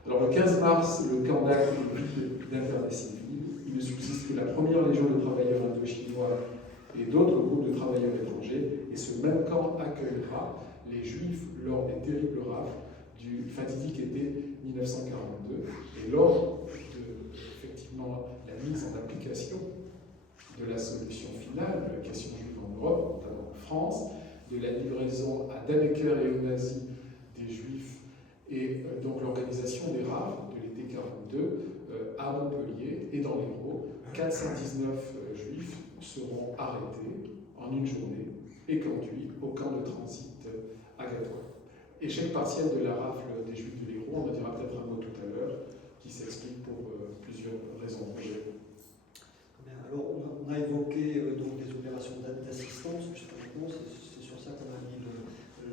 Alors le 15 mars, le camp d'Agde est vide d'internés civils. Il ne subsiste que la première légion de travailleurs indo-chinois et d'autres groupes de travailleurs étrangers. Et ce même camp accueillera les Juifs lors des terribles rafles du fatidique été 1942 et lors de effectivement la mise en application de la solution finale de la question juive en Europe, notamment en France, de la livraison à Dannecker et aux nazis des Juifs et donc l'organisation des rafles de l'été 1942 à Montpellier et dans l'Hérault. 419 Juifs seront arrêtés en une journée et conduits au camp de transit à Gatois. Échec partiel de la rafle des Juifs de l'Hérault, on en dira peut-être un mot tout à l'heure, qui s'explique pour plusieurs raisons. Alors, on a évoqué donc des opérations d'assistance jusqu'à maintenant, c'est sur ça qu'on a mis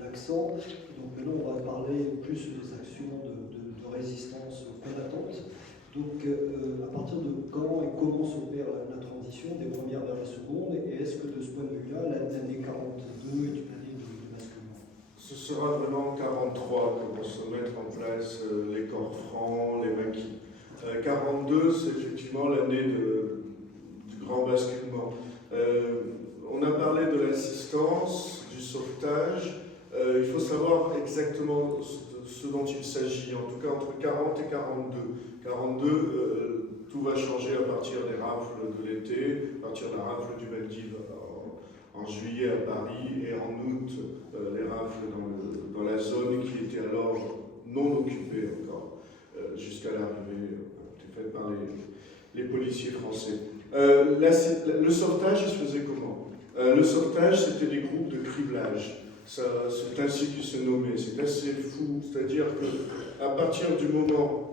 l'accent. Donc maintenant, on va parler plus des actions de résistance combattante. Donc, à partir de quand et comment s'opère la transition des premières vers les secondes, et est-ce que de ce point de vue-là, l'année 42 est une année de basculement? Ce sera vraiment en 1943 que vont se mettre en place les corps francs, les maquis. 1942, c'est effectivement l'année du grand basculement. On a parlé de l'assistance, du sauvetage. Il faut savoir exactement ce dont il s'agit, en tout cas entre 40 et 42. 42, tout va changer à partir des rafles de l'été, à partir de la rafle du Veldiv en juillet à Paris et en août les rafles dans la zone qui était alors non occupée encore, jusqu'à l'arrivée faite par les policiers français. Le sauvetage, il se faisait comment? Le sauvetage, c'était des groupes de criblage. C'est ainsi qu'ils se nommaient. C'est assez fou. C'est-à-dire qu'à partir du moment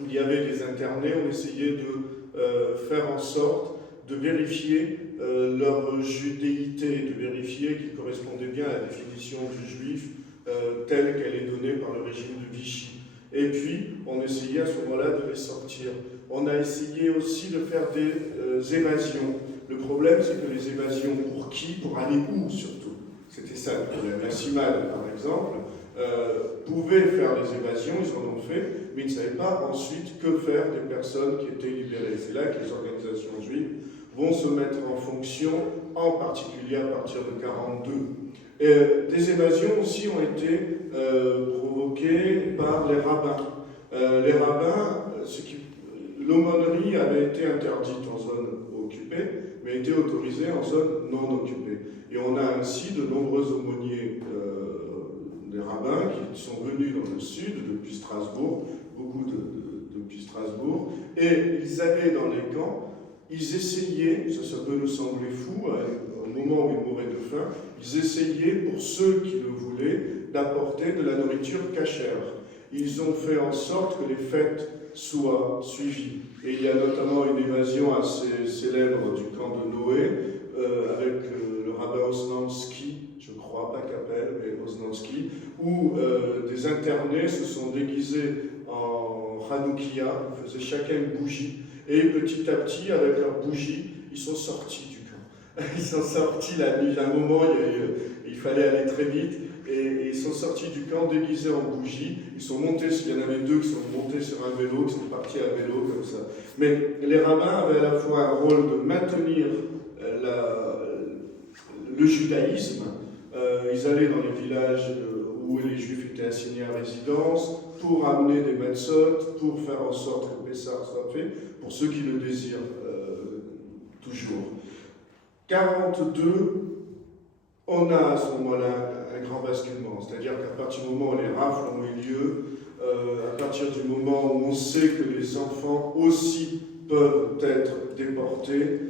où il y avait des internés, on essayait de faire en sorte de vérifier leur judéité, de vérifier qu'ils correspondaient bien à la définition du juif telle qu'elle est donnée par le régime de Vichy. Et puis, on essayait à ce moment-là de les sortir. On a essayé aussi de faire des évasions. Le problème, c'est que les évasions, pour qui? Pour aller où, surtout? C'était ça le problème. La CIMAD, par exemple, pouvait faire les évasions, ils en ont fait, mais ils ne savaient pas ensuite que faire des personnes qui étaient libérées. C'est là que les organisations juives vont se mettre en fonction, en particulier à partir de 1942. Des évasions aussi ont été provoquées par les rabbins. Les rabbins, l'aumônerie avait été interdite en zone occupée, mais était autorisée en zone non occupée. Et on a ainsi de nombreux aumôniers des rabbins qui sont venus dans le sud, depuis Strasbourg, beaucoup depuis Strasbourg, et ils allaient dans les camps, ils essayaient, ça peut nous sembler fou, au moment où ils mouraient de faim, ils essayaient, pour ceux qui le voulaient, d'apporter de la nourriture cachère. Ils ont fait en sorte que les fêtes soient suivies. Et il y a notamment une évasion assez célèbre du camp de Noé, avec le rabbin Osnansky, je crois, pas Capel, mais Osnansky, où des internés se sont déguisés en Hanoukia, ils faisaient chacun une bougie, et petit à petit, avec leurs bougies, ils sont sortis du camp. Ils sont sortis la nuit, à un moment, il fallait aller très vite, et ils sont sortis du camp déguisés en bougies. Ils sont montés, il y en avait deux qui sont montés sur un vélo, qui sont partis à vélo, comme ça. Mais les rabbins avaient à la fois un rôle de maintenir le judaïsme. Ils allaient dans les villages où les juifs étaient assignés à résidence pour amener des matzot, pour faire en sorte que Pessah soit fait, pour ceux qui le désirent toujours. 42, on a à ce moment-là un grand basculement, c'est-à-dire qu'à partir du moment où les rafles ont eu lieu, à partir du moment où on sait que les enfants aussi peuvent être déportés,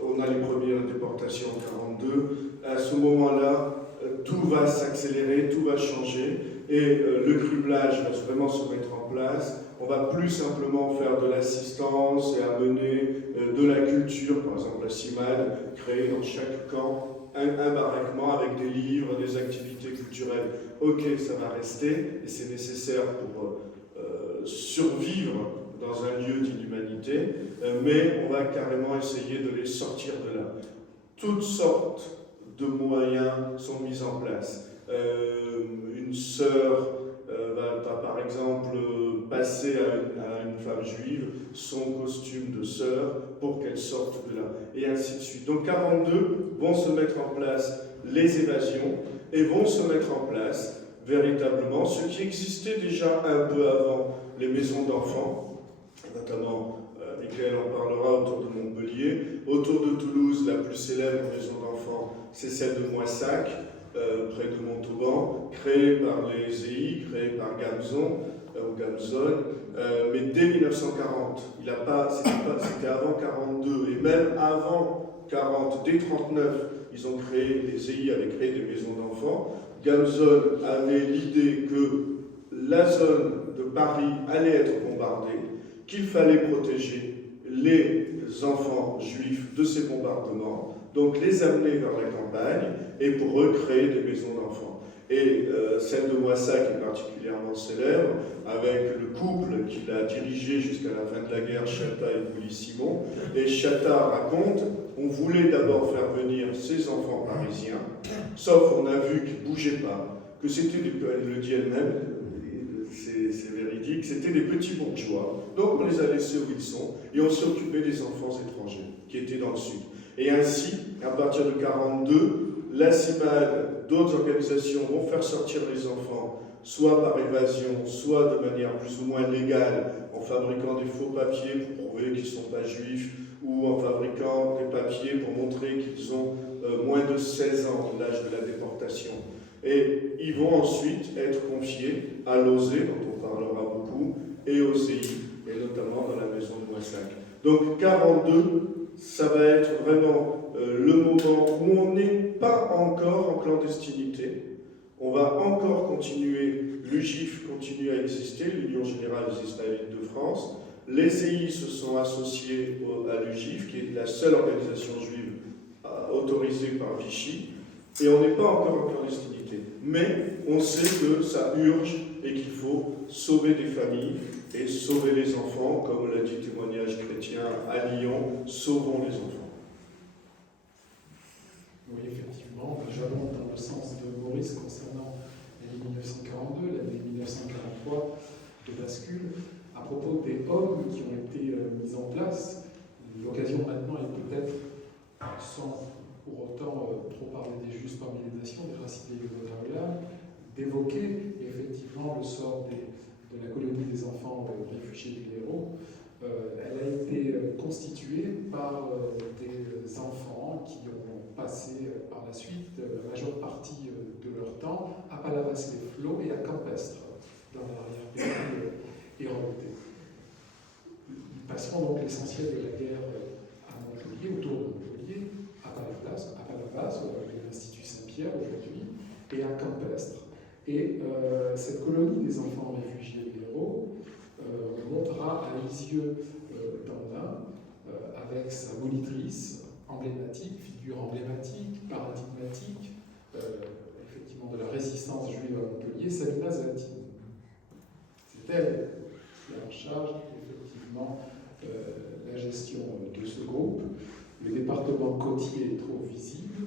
on a les premières déportations en 42, à ce moment-là, tout va s'accélérer, tout va changer, et le criblage va vraiment se mettre en place. On va plus simplement faire de l'assistance et amener de la culture, par exemple la CIMAD, créer dans chaque camp un baraquement avec des livres, des activités culturelles. Ok, ça va rester, et c'est nécessaire pour survivre dans un lieu d'inhumanité, mais on va carrément essayer de les sortir de là. Toutes sortes de moyens sont mis en place. Une sœur va par exemple passer à une femme juive son costume de sœur pour qu'elle sorte de là, et ainsi de suite. Donc 42 vont se mettre en place les évasions et vont se mettre en place véritablement ce qui existait déjà un peu avant, les maisons d'enfants, notamment Michael en parlera autour de Montpellier. Autour de Toulouse, la plus célèbre maison d'enfants, c'est celle de Moissac, près de Montauban, créée par les EI, créée par Gamson, ou Gamson, mais dès 1940, c'était avant 42, et même avant 40, dès 39, ils ont créé, les EI avaient créé des maisons d'enfants. Gamson avait l'idée que la zone de Paris allait être bombardée, qu'il fallait protéger les enfants juifs de ces bombardements, donc les amener vers la campagne et pour recréer des maisons d'enfants. Et celle de Moissac est particulièrement célèbre, avec le couple qui l'a dirigé jusqu'à la fin de la guerre, Chatta et Bouilly-Simon. Et Chatta raconte, on voulait d'abord faire venir ces enfants parisiens, sauf on a vu qu'ils ne bougeaient pas, que c'était, elle le dit elle-même, c'est véridique, c'était des petits bourgeois. Donc on les a laissés où ils sont, et on s'est occupé des enfants étrangers, qui étaient dans le sud. Et ainsi, à partir de 1942, la CIMAD, d'autres organisations vont faire sortir les enfants, soit par évasion, soit de manière plus ou moins légale, en fabriquant des faux papiers pour prouver qu'ils ne sont pas juifs, ou en fabriquant des papiers pour montrer qu'ils ont moins de 16 ans, l'âge de la déportation. Et ils vont ensuite être confiés à l'OSE, dont on parlera beaucoup, et au CI, et notamment dans la maison de Moissac. Donc 42, ça va être vraiment le moment où on n'est pas encore en clandestinité. On va encore continuer, l'UGIF continue à exister, l'Union Générale des Israélites de France. Les EI se sont associés à l'UGIF, qui est la seule organisation juive autorisée par Vichy, et on n'est pas encore en clandestinité. Mais on sait que ça urge et qu'il faut sauver des familles et sauver les enfants, comme l'a dit témoignage chrétien à Lyon, sauvons les enfants. Oui, effectivement, j'allonge dans le sens de Maurice concernant l'année 1942, l'année 1943 de bascule. À propos des hommes qui ont été mis en place, l'occasion maintenant est peut-être, sans pour autant trop parler des justes parmi les nations, déjà cité le Votaria, d'évoquer effectivement le sort de la colonie des enfants réfugiés du Hérault. Elle a été constituée par des enfants qui ont passé par la suite la majeure partie de leur temps à Palavas-les-Flots et à Campestre, dans l'arrière-pays héraultais. Ils passeront donc l'essentiel de la guerre à Montpellier, autour de Montpellier, à Palavas, l'Institut Saint-Pierre aujourd'hui, et à Campestre. Et cette colonie des enfants réfugiés libéraux montera à Lisieux dans l'Ain, avec sa monitrice emblématique, figure emblématique, paradigmatique, effectivement de la résistance juive à Montpellier, Sabina Zlatine. C'est elle qui a en charge effectivement la gestion de ce groupe. Le département côtier est trop visible.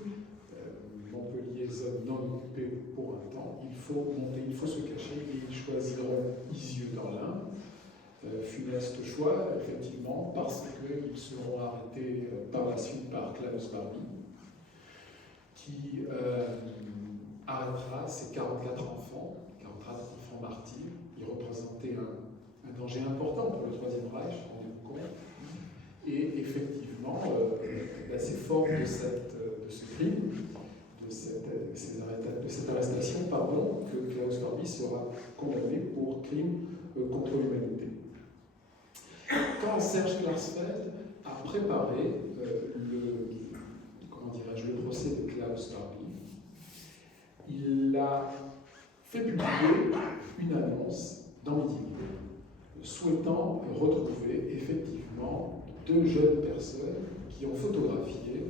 Montpellier, zone non occupée pour un temps. Il faut monter, il faut se cacher, et ils choisiront Lisieux dans l'Ain. Funeste choix, effectivement, parce qu'ils seront arrêtés par la suite par Klaus Barbie, qui arrêtera ces 44 enfants martyrs. Ils représentaient un danger important pour le Troisième Reich, rendez-vous compte. Et effectivement, c'est fort de ce crime, de cette arrestation, que Klaus Barbie sera condamné pour crime contre l'humanité. Quand Serge Klarsfeld a préparé le procès de Klaus Barbie, il a fait publier une annonce dans Midi Libre, souhaitant retrouver effectivement 2 jeunes personnes qui ont photographié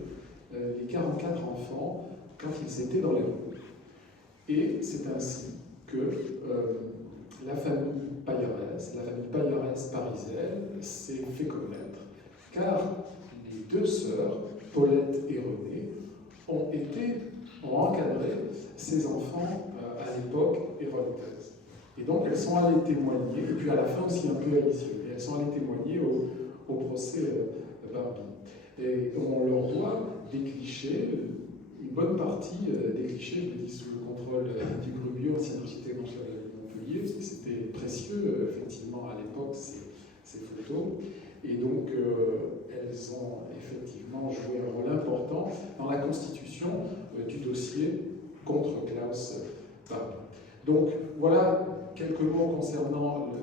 les 44 enfants quand ils étaient dans les rues. Et c'est ainsi que la famille Paillarès parisienne s'est fait connaître, car les 2 sœurs, Paulette et Renée, ont encadré ces enfants à l'époque héroïtaise. Et donc elles sont allées témoigner, et puis à la fin aussi un peu à Lisieux, elles sont allées témoigner au procès Barbie. Et on leur doit des clichés, une bonne partie des clichés, je le dis sous le contrôle du Grubieux, ancien architecte en chef de Montpellier. C'était précieux, effectivement, à l'époque, ces photos. Et donc, elles ont effectivement joué un rôle important dans la constitution du dossier contre Klaus Barbie. Donc, voilà quelques mots concernant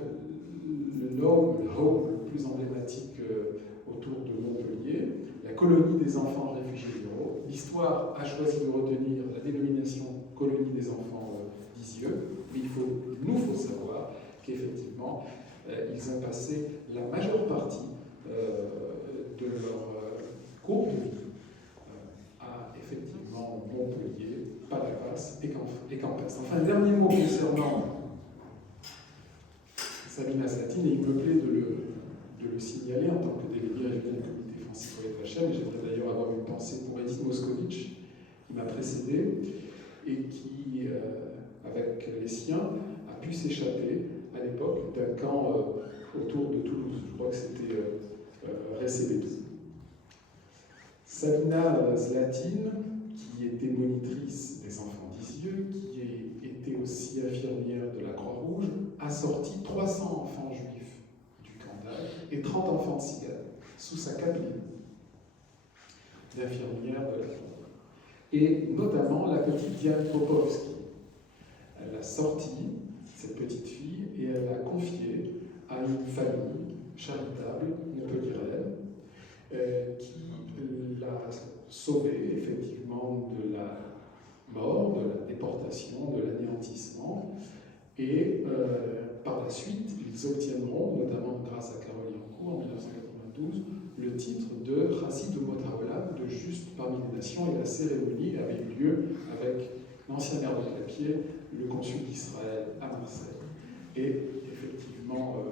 le home le plus emblématique autour de Montpellier, la colonie des enfants réfugiés libéraux. L'histoire a choisi de retenir la dénomination colonie des enfants d'Isieux, mais il faut savoir qu'effectivement, ils ont passé la majeure partie de leur cours de vie à effectivement Montpellier, Palavas et Campes. Enfin, un dernier mot concernant Sabina Zlatine, et il me plaît de le signaler en tant que délégué régional du comité France-Citoyen. J'aimerais d'ailleurs avoir une pensée pour Edith Moscovitch, qui m'a précédé et qui, avec les siens, a pu s'échapper à l'époque d'un camp autour de Toulouse. Je crois que c'était Récébétou. Sabina Zlatine, qui était monitrice des enfants d'Isieux, qui était aussi infirmière de la Croix-Rouge, a sorti 300 enfants juifs du camp d'Agde et 30 enfants de Cigane sous sa cabine d'infirmière de la Croix-Rouge. Et notamment la petite Diane Popovski. Elle a sorti cette petite fille et elle l'a confiée à une famille charitable montpelliéraine qui l'a sauvée effectivement de la mort, de la déportation, de l'anéantissement. Et par la suite, ils obtiendront, notamment grâce à Caroline Yancourt en 1992, le titre de Chassid Umot Haolam, de juste parmi les nations, et la cérémonie avait eu lieu avec l'ancien maire de Clapier, le consul d'Israël à Marseille, et effectivement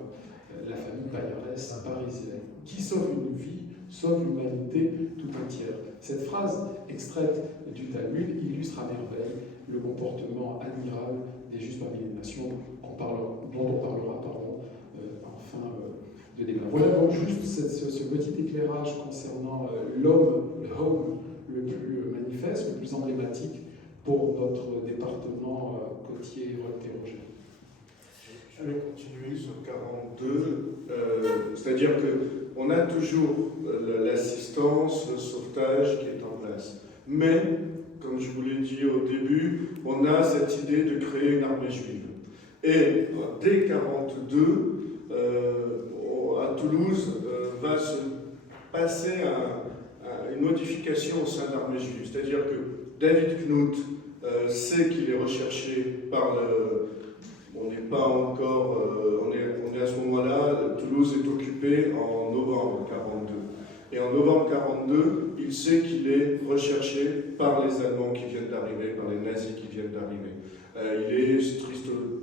la famille Paillarès parisienne, qui sauve une vie, sauve l'humanité tout entière. Cette phrase extraite du Talmud illustre à merveille le comportement admirable des justes parmi les nations dont on parlera en fin de débat. Voilà donc juste ce petit éclairage concernant l'homme, le home le plus manifeste, le plus emblématique pour notre département côtier hétérogène. Je vais continuer sur 42, c'est-à-dire qu'on a toujours l'assistance, le sauvetage qui est en place. Mais, comme je vous l'ai dit au début, on a cette idée de créer une armée juive. Et dès 1942, à Toulouse, va se passer une modification au sein de l'armée juive. C'est-à-dire que David Knut sait qu'il est recherché par le... On n'est pas encore... on est à ce moment-là, Toulouse est occupée en novembre 42. Et en novembre 42, il sait qu'il est recherché par les Allemands qui viennent d'arriver, par les nazis qui viennent d'arriver. Il est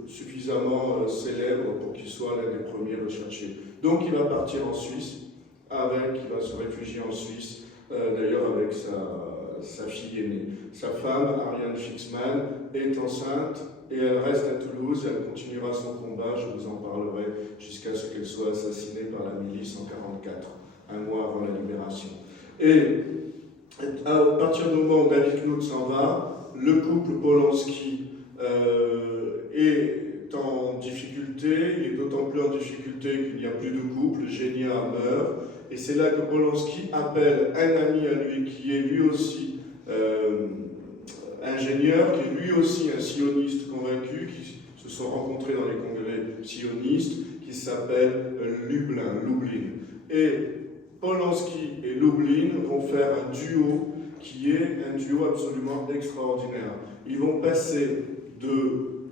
suffisamment célèbre pour qu'il soit l'un des premiers recherchés. Donc il va partir en Suisse, il va se réfugier en Suisse, d'ailleurs avec sa fille aînée. Sa femme, Ariane Fixman, est enceinte et elle reste à Toulouse, elle continuera son combat, je vous en parlerai, jusqu'à ce qu'elle soit assassinée par la milice en 1944, un mois avant la libération. Et à partir du moment où David Knut s'en va, le couple Polonsky est en difficulté, il est d'autant plus en difficulté qu'il n'y a plus de couple, Genia meurt, et c'est là que Polonsky appelle un ami à lui qui est lui aussi ingénieur, qui est lui aussi un sioniste convaincu, qui se sont rencontrés dans les congrès sionistes, qui s'appelle Lublin. Et Polonsky et Lublin vont faire un duo qui est un duo absolument extraordinaire. Ils vont passer de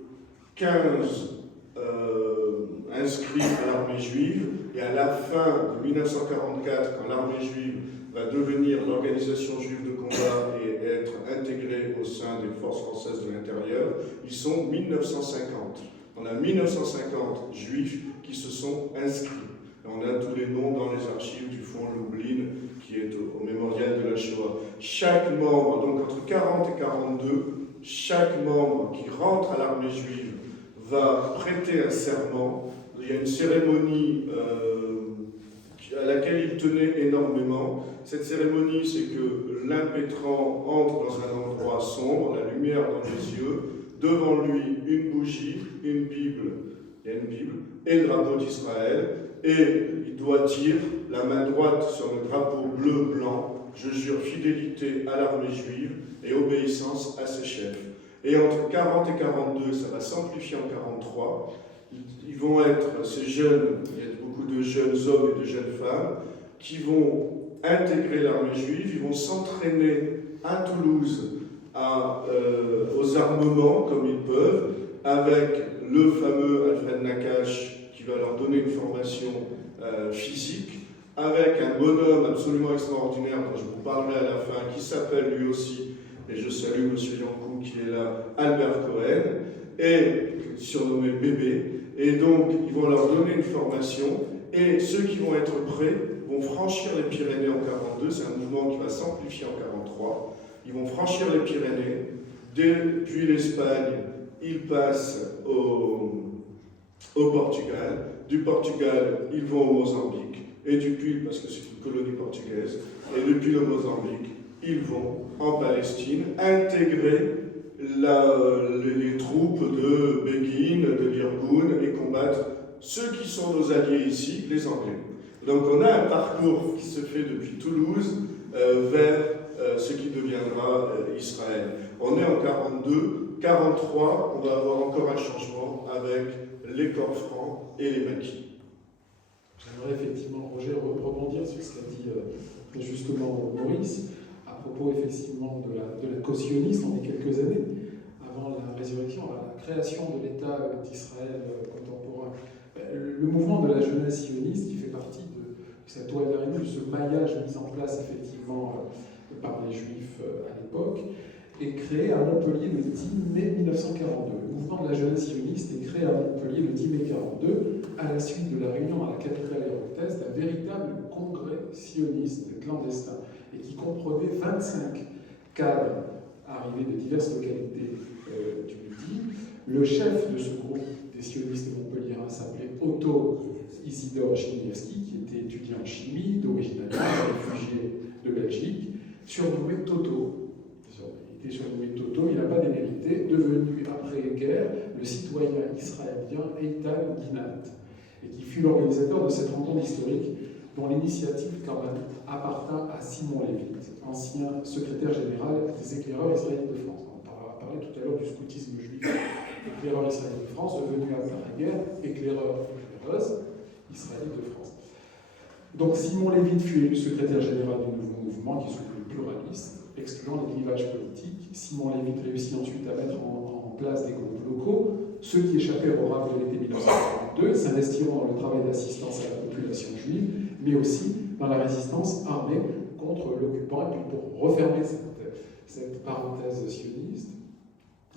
15 inscrits à l'armée juive, et à la fin de 1944, quand l'armée juive va devenir l'organisation juive de combat et être intégrée au sein des forces françaises de l'intérieur, ils sont 1950. On a 1950 juifs qui se sont inscrits. On a tous les noms dans les archives du fonds Lublin, qui est au mémorial de la Shoah. Chaque membre, donc entre 40 et 42, chaque membre qui rentre à l'armée juive va prêter un serment. Il y a une cérémonie à laquelle il tenait énormément. Cette cérémonie, c'est que l'impétrant entre dans un endroit sombre, la lumière dans les yeux, devant lui une bougie, une Bible, il y a une Bible, et le drapeau d'Israël, et il doit dire, la main droite sur le drapeau bleu-blanc, je jure fidélité à l'armée juive et obéissance à ses chefs. Et entre 40 et 42, ça va s'amplifier en 43, ils vont être ces jeunes, il y a beaucoup de jeunes hommes et de jeunes femmes, qui vont intégrer l'armée juive, ils vont s'entraîner à Toulouse aux armements comme ils peuvent, avec le fameux Alfred Nakache qui va leur donner une formation physique, avec un bonhomme absolument extraordinaire dont je vous parlerai à la fin, qui s'appelle lui aussi, et je salue M. Yankou qui est là, Albert Cohen, et surnommé Bébé. Et donc, ils vont leur donner une formation, et ceux qui vont être prêts vont franchir les Pyrénées en 42, c'est un mouvement qui va s'amplifier en 43. Ils vont franchir les Pyrénées, depuis l'Espagne, ils passent au Portugal. Du Portugal, ils vont au Mozambique, et depuis, parce que c'est une colonie portugaise, et depuis le Mozambique, ils vont en Palestine intégrer les troupes de Begin, de l'Irgun, et combattre ceux qui sont nos alliés ici, les Anglais. Donc on a un parcours qui se fait depuis Toulouse vers ce qui deviendra Israël. On est en 42, 43, on va avoir encore un changement avec les corps francs et les maquis. J'aimerais effectivement, Roger, rebondir sur ce qu'a dit justement Maurice, à propos effectivement de la cautionnisme en quelques années, avant la résurrection, la création de l'État d'Israël contemporain. Le mouvement de la jeunesse sioniste, qui fait partie de cette toile d'araignée, de ce maillage mis en place effectivement par les Juifs à l'époque, est créé à Montpellier le 10 mai 1942. Le mouvement de la jeunesse sioniste est créé à Montpellier le 10 mai 1942, à la suite de la réunion à la capitale héroïtaise d'un véritable congrès sioniste clandestin, et qui comprenait 25 cadres arrivés de diverses localités du Midi. Le chef de ce groupe des sionistes montpelliérains s'appelait Otto Isidore Chmielewski, qui était étudiant en chimie, d'origine allemande, réfugié de Belgique, surnommé Toto. Il était surnommé Toto, il n'a pas démérité, devenu après-guerre le citoyen israélien Eitan Ginat, et qui fut l'organisateur de cette rencontre historique, dont l'initiative quand même appartint à Simon Lévit, ancien secrétaire général des éclaireurs israéliens de France. On a parlé tout à l'heure du scoutisme juif, éclaireur israélien de France, devenu après la guerre éclaireur israélien de France. Donc Simon Lévit fut élu secrétaire général du nouveau mouvement qui se voulait pluraliste, excluant les clivages politiques. Simon Lévite réussit ensuite à mettre en place des groupes locaux. Ceux qui échappèrent au rafle de l'été 1942 s'investiront dans le travail d'assistance à la population juive, mais aussi dans la résistance armée contre l'occupant. Et puis pour refermer cette parenthèse sioniste,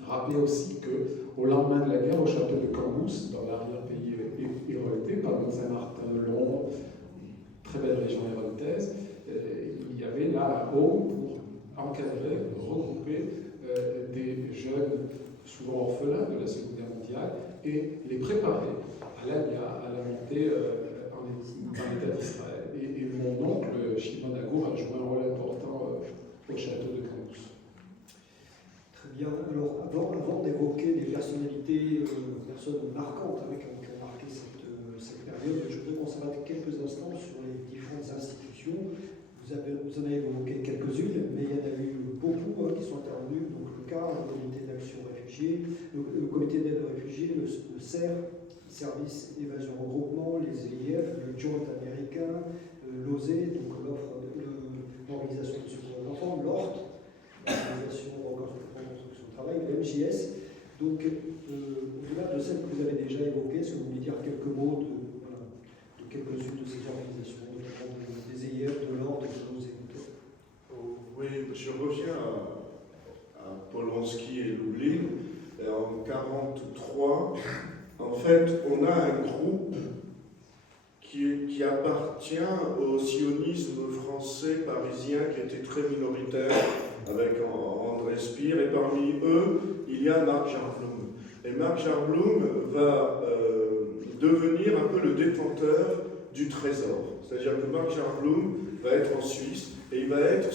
rappelez aussi qu'au lendemain de la guerre, au château de Cambous, dans l'arrière-pays héroltais, par Saint-Martin de Londres, très belle région héroltaise, il y avait là un home pour encadrer, regrouper des jeunes, souvent orphelins de la Seconde Guerre mondiale, et les préparer à l'Aliyah, à la montée en l'État d'Israël. Et mon oncle, Shimon Agour, a joué un rôle important au château de Cambous. Très bien. Alors, avant d'évoquer des personnalités, personnes marquantes qui ont marqué cette période, je voudrais qu'on s'arrête quelques instants sur les différentes institutions. Vous en avez évoqué quelques-unes, mais il y en a eu beaucoup qui sont intervenues. Donc, le CAR, le Comité d'action réfugiés, le Comité d'aide aux réfugiés, le CER, Service Évasion Regroupement, les EIF, le Joint américain, l'OSE, donc l'Organisation de secours aux enfants, l'ORT, l'Organisation de reconstruction du travail, le MJS. Donc, au-delà de celles que vous avez déjà évoquées, est-ce que vous voulez dire quelques mots de quelques-unes de ces organisations, des EIF, de l'ORT et de l'OSE? Oui, je reviens à Polonsky et Lublin. En 1943, en fait, on a un groupe qui appartient au sionisme français parisien qui était très minoritaire, avec André Spire, et parmi eux, il y a Marc Jarblum. Et Marc Jarblum va devenir un peu le détenteur du trésor. C'est-à-dire que Marc Jarblum va être en Suisse et il va être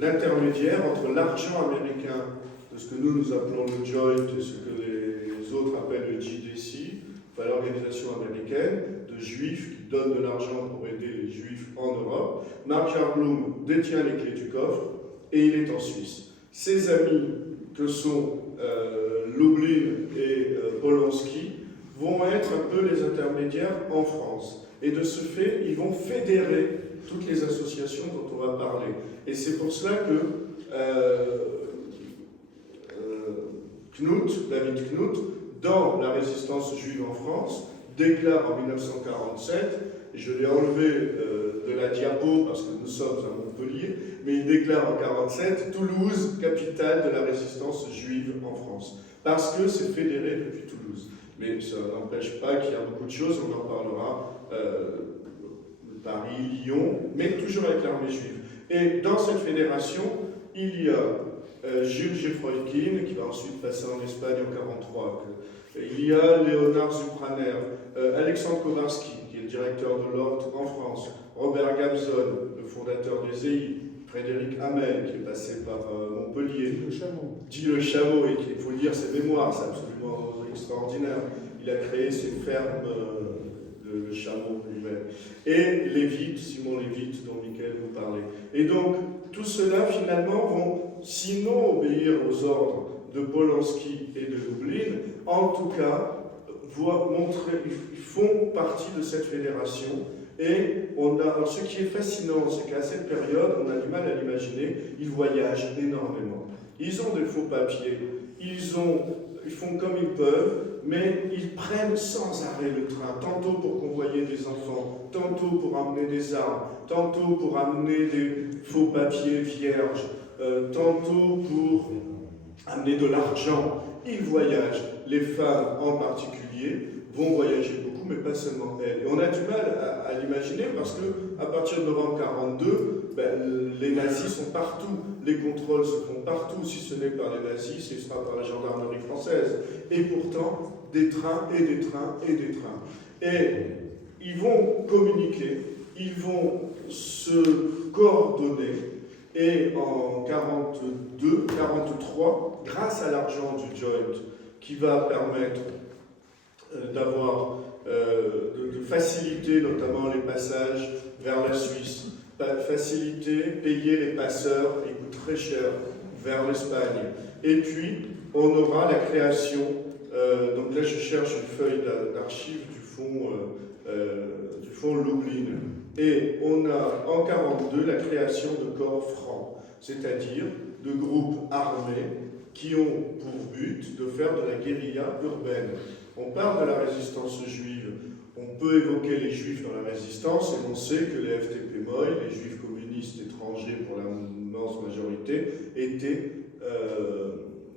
l'intermédiaire entre l'argent américain, de ce que nous appelons le Joint et ce que les autres appellent le GDC, enfin l'organisation américaine de juifs qui donnent de l'argent pour aider les juifs en Europe. Marc Jarblum détient les clés du coffre et il est en Suisse. Ses amis, que sont Lublin et Polonsky, vont être un peu les intermédiaires en France. Et de ce fait, ils vont fédérer toutes les associations dont on va parler. Et c'est pour cela que David Knut, dans la résistance juive en France, déclare en 1947, et je l'ai enlevé de la diapo parce que nous sommes à Montpellier, mais il déclare en 1947 Toulouse, capitale de la résistance juive en France, parce que c'est fédéré depuis Toulouse. Mais ça n'empêche pas qu'il y a beaucoup de choses, on en parlera, Paris, Lyon, mais toujours avec l'armée juive. Et dans cette fédération, il y a Jules Gefroykin, qui va ensuite passer en Espagne en 1943. Il y a Léonard Zupraner, Alexandre Kowalski, qui est le directeur de l'ORT en France, Robert Gabson, le fondateur des EI, Frédéric Hamel, qui est passé par Montpellier, dit le Chameau, et il faut lire ses mémoires, c'est absolument extraordinaire. Il a créé ses fermes, le Chameau lui-même. Et Lévite, Simon Lévite, dont Michael vous parlait. Et donc, tout cela, finalement, vont, sinon obéir aux ordres de Polonsky et de Lublin, en tout cas, ils font partie de cette fédération. Et alors ce qui est fascinant, c'est qu'à cette période, on a du mal à l'imaginer, ils voyagent énormément. Ils ont des faux papiers, ils font comme ils peuvent, mais ils prennent sans arrêt le train, tantôt pour convoyer des enfants, tantôt pour amener des armes, tantôt pour amener des faux papiers vierges, tantôt pour amener de l'argent. Ils voyagent. Les femmes en particulier vont voyager beaucoup, mais pas seulement elles. Et on a du mal à l'imaginer parce qu'à partir de novembre 1942, les nazis sont partout. Les contrôles se font partout. Si ce n'est par les nazis, ce sera par la gendarmerie française. Et pourtant, des trains et des trains et des trains. Et ils vont communiquer, ils vont se coordonner. Et en 1942, 1943, grâce à l'argent du Joint, qui va permettre de faciliter notamment les passages vers la Suisse, faciliter, payer les passeurs, qui coûtent très cher, vers l'Espagne. Et puis, on aura la création, donc là je cherche une feuille d'archives du fonds Lublin, Et on a en 1942 la création de corps francs, c'est-à-dire de groupes armés qui ont pour but de faire de la guérilla urbaine. On parle de la résistance juive, on peut évoquer les juifs dans la résistance, et on sait que les FTP-MOI, les juifs communistes étrangers pour la immense majorité, étaient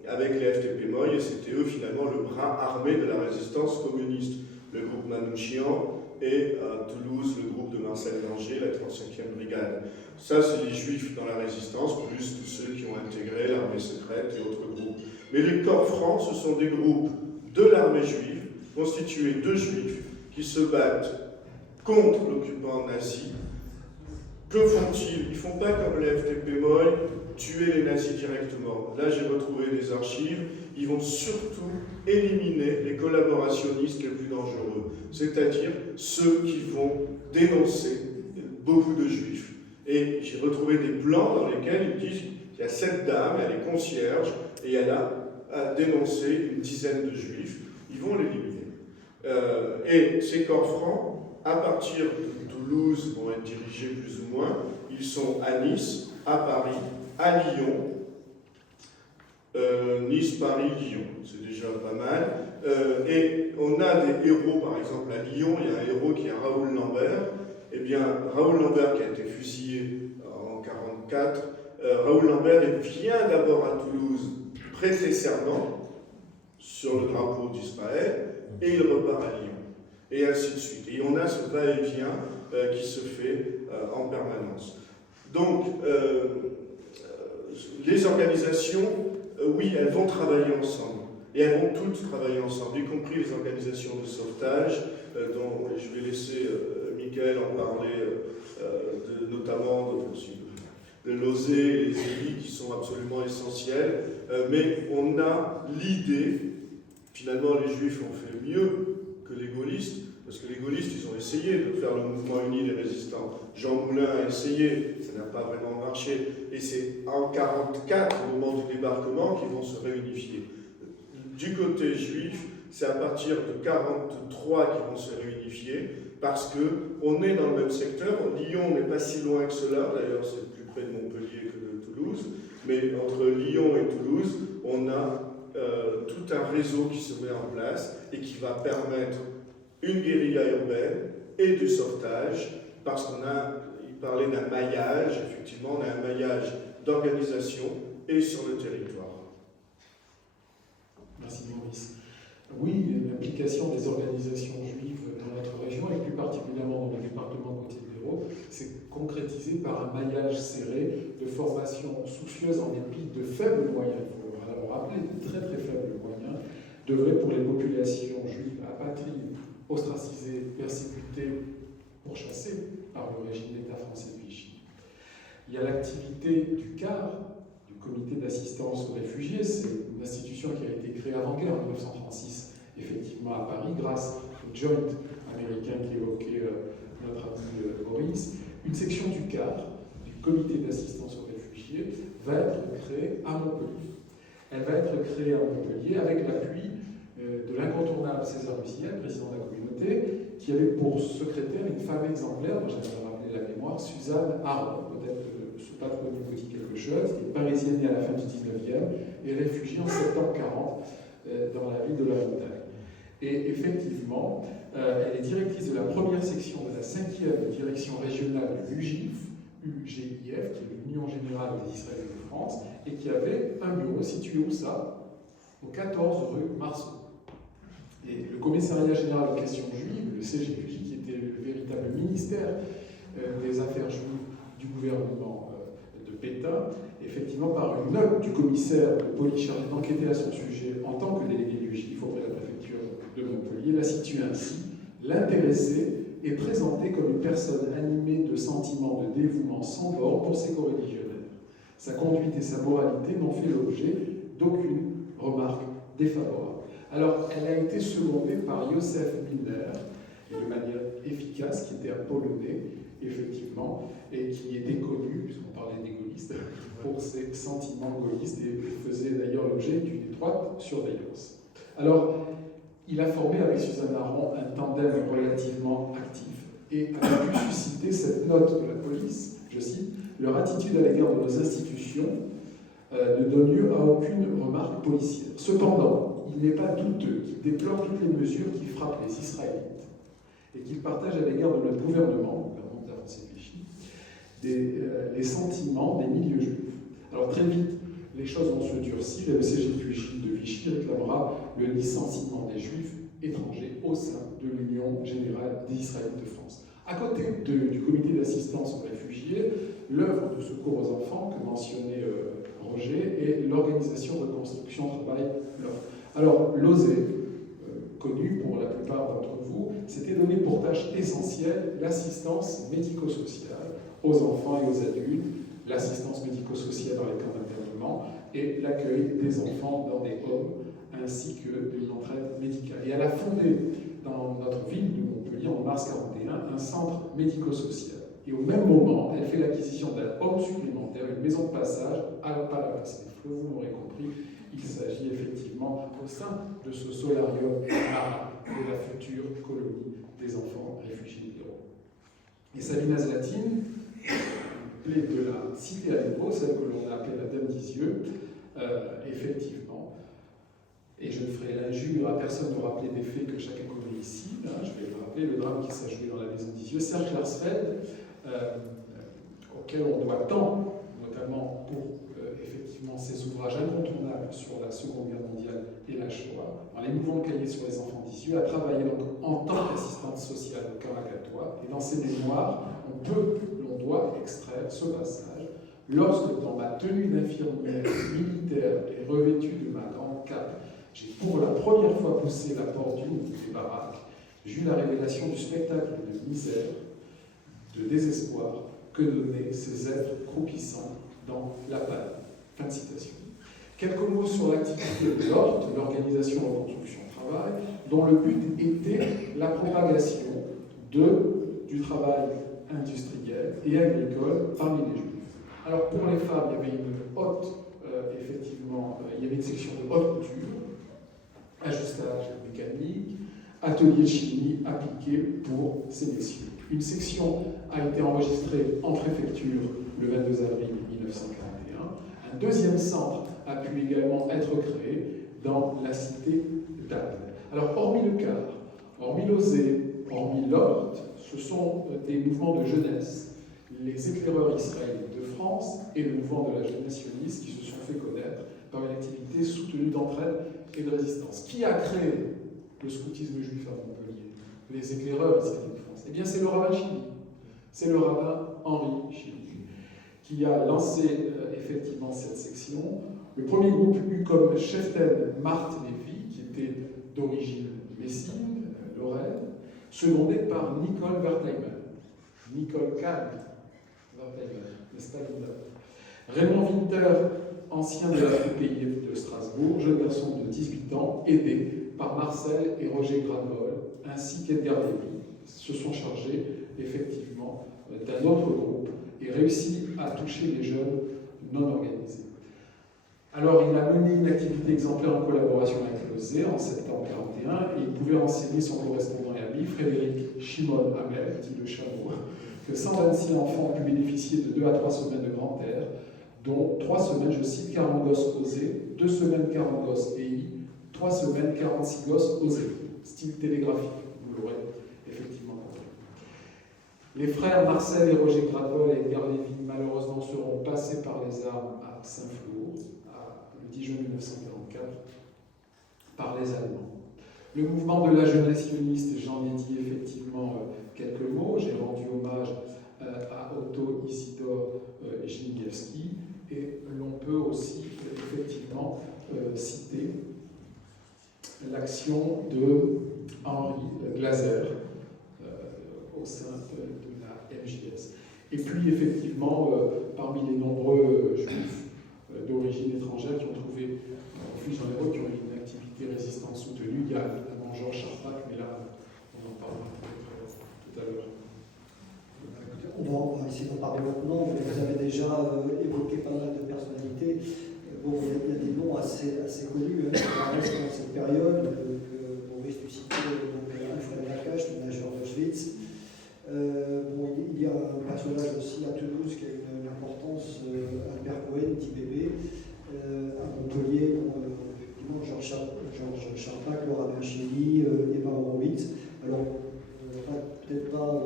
avec les FTP-MOI, et c'était eux finalement le bras armé de la résistance communiste. Le groupe Manouchian et à Toulouse, le groupe de Marcel Langer, la 35e brigade. Ça, c'est les juifs dans la résistance, plus tous ceux qui ont intégré l'armée secrète et autres groupes. Mais les corps francs, ce sont des groupes de l'armée juive, constitués de juifs, qui se battent contre l'occupant nazi. Que font-ils? Ils ne font pas comme les FTP-MOI, tuer les nazis directement. Là, j'ai retrouvé des archives. Ils vont surtout éliminer les collaborationnistes les plus dangereux, c'est-à-dire ceux qui vont dénoncer beaucoup de juifs. Et j'ai retrouvé des plans dans lesquels ils disent qu'il y a cette dame, elle est concierge, et elle a dénoncé une dizaine de juifs. Ils vont l'éliminer. Et ces corps francs, à partir de Toulouse, vont être dirigés plus ou moins. Ils sont à Nice, à Paris, à Lyon. Nice, Paris, Lyon, c'est déjà pas mal. Et on a des héros, par exemple à Lyon, il y a un héros qui est Raoul Lambert. Eh bien, Raoul Lambert qui a été fusillé en 1944, Raoul Lambert vient d'abord à Toulouse prêter serment sur le drapeau d'Israël et il repart à Lyon. Et ainsi de suite. Et on a ce va-et-vient qui se fait en permanence. Donc, les organisations, oui, elles vont travailler ensemble. Et elles vont toutes travailler ensemble, y compris les organisations de sauvetage, dont je vais laisser Michael en parler, notamment de l'OSE et les ELI, qui sont absolument essentiels. Mais on a l'idée, finalement les Juifs ont fait mieux que les gaullistes, parce que les gaullistes, ils ont essayé de faire le mouvement uni des résistants. Jean Moulin a essayé, ça n'a pas vraiment marché, et c'est en 1944, au moment du débarquement, qu'ils vont se réunifier. Du côté juif, c'est à partir de 1943 qu'ils vont se réunifier, parce qu'on est dans le même secteur. Lyon n'est pas si loin que cela, d'ailleurs c'est plus près de Montpellier que de Toulouse, mais entre Lyon et Toulouse, on a tout un réseau qui se met en place et qui va permettre une guérilla urbaine et du sauvetage, parce il parlait d'un maillage, effectivement, on a un maillage d'organisation et sur le territoire. Merci Maurice. Oui, l'implication des organisations juives dans notre région, et plus particulièrement dans le département de Gauthier-Péraud, s'est concrétisée par un maillage serré de formation soucieuse en dépit de faibles moyens, il faut le rappeler, de très très faibles moyens, d'œuvrer pour les populations juives apatrides, ostracisées, persécutées, pourchassées par le régime d'État français de Vichy. Il y a l'activité du CAR, du Comité d'assistance aux réfugiés. C'est une institution qui a été créée avant-guerre, en 1936, effectivement à Paris, grâce au joint américain qu'évoquait notre ami Maurice. Une section du CAR, du Comité d'assistance aux réfugiés, va être créée à Montpellier. Elle va être créée à Montpellier avec l'appui de l'incontournable César Luciel, président de la communauté, qui avait pour secrétaire une femme exemplaire, dont j'aimerais rappeler la mémoire, Suzanne Aron, peut-être ce patronyme vous dit quelque chose, qui est parisienne née à la fin du 19e et réfugiée en septembre 40 dans la ville de la Montagne. Et effectivement, elle est directrice de la première section de la 5e direction régionale de l'UGIF, UGIF, qui est l'Union Générale des Israéliens de France, et qui avait un bureau situé où ça? Au 14 rue Marceau. Et le Commissariat Général aux Questions Juives, le CGJ, qui était le véritable ministère des Affaires Juives du gouvernement de Pétain, effectivement, par une note du commissaire de police chargé d'enquêter à son sujet en tant que délégué du juif auprès de la préfecture de Montpellier, la situe ainsi: l'intéressé est présenté comme une personne animée de sentiments de dévouement sans borne pour ses coreligionnaires. Sa conduite et sa moralité n'ont fait l'objet d'aucune remarque défavorable. Alors, elle a été secondée par Yosef Milner, de manière efficace, qui était un Polonais, effectivement, et qui était connu, puisqu'on parlait des gaullistes, pour ses sentiments gaullistes, et faisait d'ailleurs l'objet d'une étroite surveillance. Alors, il a formé avec Suzanne Aron un tandem relativement actif, et a pu susciter cette note de la police, je cite, « Leur attitude à l'égard de nos institutions ne donne lieu à aucune remarque policière. Cependant, il n'est pas douteux qu'ils déplorent toutes les mesures qui frappent les Israélites et qu'ils partagent à l'égard de notre gouvernement, le gouvernement de la France et Vichy, les sentiments des milieux juifs. » Alors très vite, les choses vont se durcir et le CGPJ de Vichy réclamera le licenciement des juifs étrangers au sein de l'Union générale des Israélites de France. À côté du comité d'assistance aux réfugiés, l'œuvre de secours aux enfants que mentionnait Roger et l'organisation Reconstruction Travail. Alors, l'OSE, connu pour la plupart d'entre vous, s'était donné pour tâche essentielle l'assistance médico-sociale aux enfants et aux adultes, l'assistance médico-sociale dans les camps d'internement et l'accueil des enfants dans des homes, ainsi que de l'entraide médicale. Et elle a fondé dans notre ville de Montpellier, en mars 1941, un centre médico-social. Et au même moment, elle fait l'acquisition d'un home supplémentaire, une maison de passage à la place des Flots. Vous l'aurez compris, il s'agit effectivement au sein de ce solarium marin de la future colonie des enfants réfugiés d'Europe. Et Sabina Zlatine, plaie de la cité à l'époque, celle que l'on a appelée la Dame d'Isieux, effectivement, et je ne ferai l'injure à personne de rappeler des faits que chacun connaît ici, je vais vous rappeler le drame qui s'est joué dans la maison d'Isieux, Serge Klarsfeld, auquel on doit tant, notamment pour effectivement ses ouvrages incontournables sur la Seconde Guerre mondiale et la Shoah, dans les mouvements de cahiers sur les enfants d'Isieux, a travaillé donc en tant qu'assistante sociale au camp Lagatois, et dans ses mémoires, l'on doit extraire ce passage. Lorsque, dans ma tenue d'infirmière militaire et revêtue de ma grande cape, j'ai pour la première fois poussé la porte d'une des baraques, j'eus la révélation du spectacle de misère, de désespoir que donnaient ces êtres croupissants dans la panne. Fin de citation. Quelques mots sur l'activité de l'ORT, l'Organisation Reconstruction Travail, dont le but était la propagation du travail industriel et agricole parmi les Juifs. Alors pour les femmes, il y avait il y avait une section de haute couture, ajustage mécanique, atelier de chimie appliqué pour ces messieurs. Une section a été enregistrée en préfecture le 22 avril 1941. Un deuxième centre a pu également être créé dans la cité d'Agde. Alors, hormis le CAR, hormis l'OSE, hormis l'ORT, ce sont des mouvements de jeunesse, les éclaireurs israéliens de France et le mouvement de la jeunesse sioniste qui se sont fait connaître par une activité soutenue d'entraide et de résistance. Qui a créé le scoutisme juif à Montpellier? Les éclaireurs israéliens de France. Eh bien, c'est le rabbin Chili. C'est le rabbin Henri Chili qui a lancé effectivement cette section. Le premier groupe eut comme chef-tête Marthe Lévy, qui était d'origine messine, Lorraine, secondé par Nicole Wertheimer. Nicole Kahn Wertheimer, n'est-ce pas, Linda? Raymond Winter, ancien de la FPI de Strasbourg, jeune garçon de 18 ans, aidé par Marcel et Roger Gradvol, ainsi qu'Edgar Lévy, se sont chargés effectivement d'un autre groupe et réussi à toucher les jeunes non organisés. Alors, il a mené une activité exemplaire en collaboration avec l'OSE en septembre 1941 et il pouvait renseigner son correspondant et ami, Frédéric Shimon Hamel, dit le chameau, que 126 enfants ont pu bénéficier de 2 à 3 semaines de grand air, dont 3 semaines, je cite, 40 gosses osés, 2 semaines 40 gosses EI, 3 semaines 46 gosses osés. Style télégraphique, vous l'aurez effectivement compris. Les frères Marcel et Roger Gradvol et Edgar Lévy, malheureusement, seront passés par les armes à Saint-Flour, le 10 juin 1944, par les Allemands. Le mouvement de la jeunesse sioniste, j'en ai dit effectivement quelques mots. J'ai rendu hommage à Otto Isidor Jinigiewski et l'on peut aussi effectivement citer l'action de Henri Glaser au sein de la MJS. Et puis effectivement, parmi les nombreux juifs d'origine étrangère qui ont trouvé refuge dans l'Europe, qui ont eu une activité résistante soutenue, il y a évidemment Georges Charpak, mais là on en parlera peut-être tout à l'heure. On va essayer d'en parler maintenant, mais vous avez déjà évoqué pas mal de personnalités. Bon, il y a des noms assez connus qui apparaissent dans cette période, que on risque de citer, Alfred Nakache, le nageur d'Auschwitz. Georges Charpak, Laura Bercheli, Eva Horowitz. Alors, on ne va peut-être pas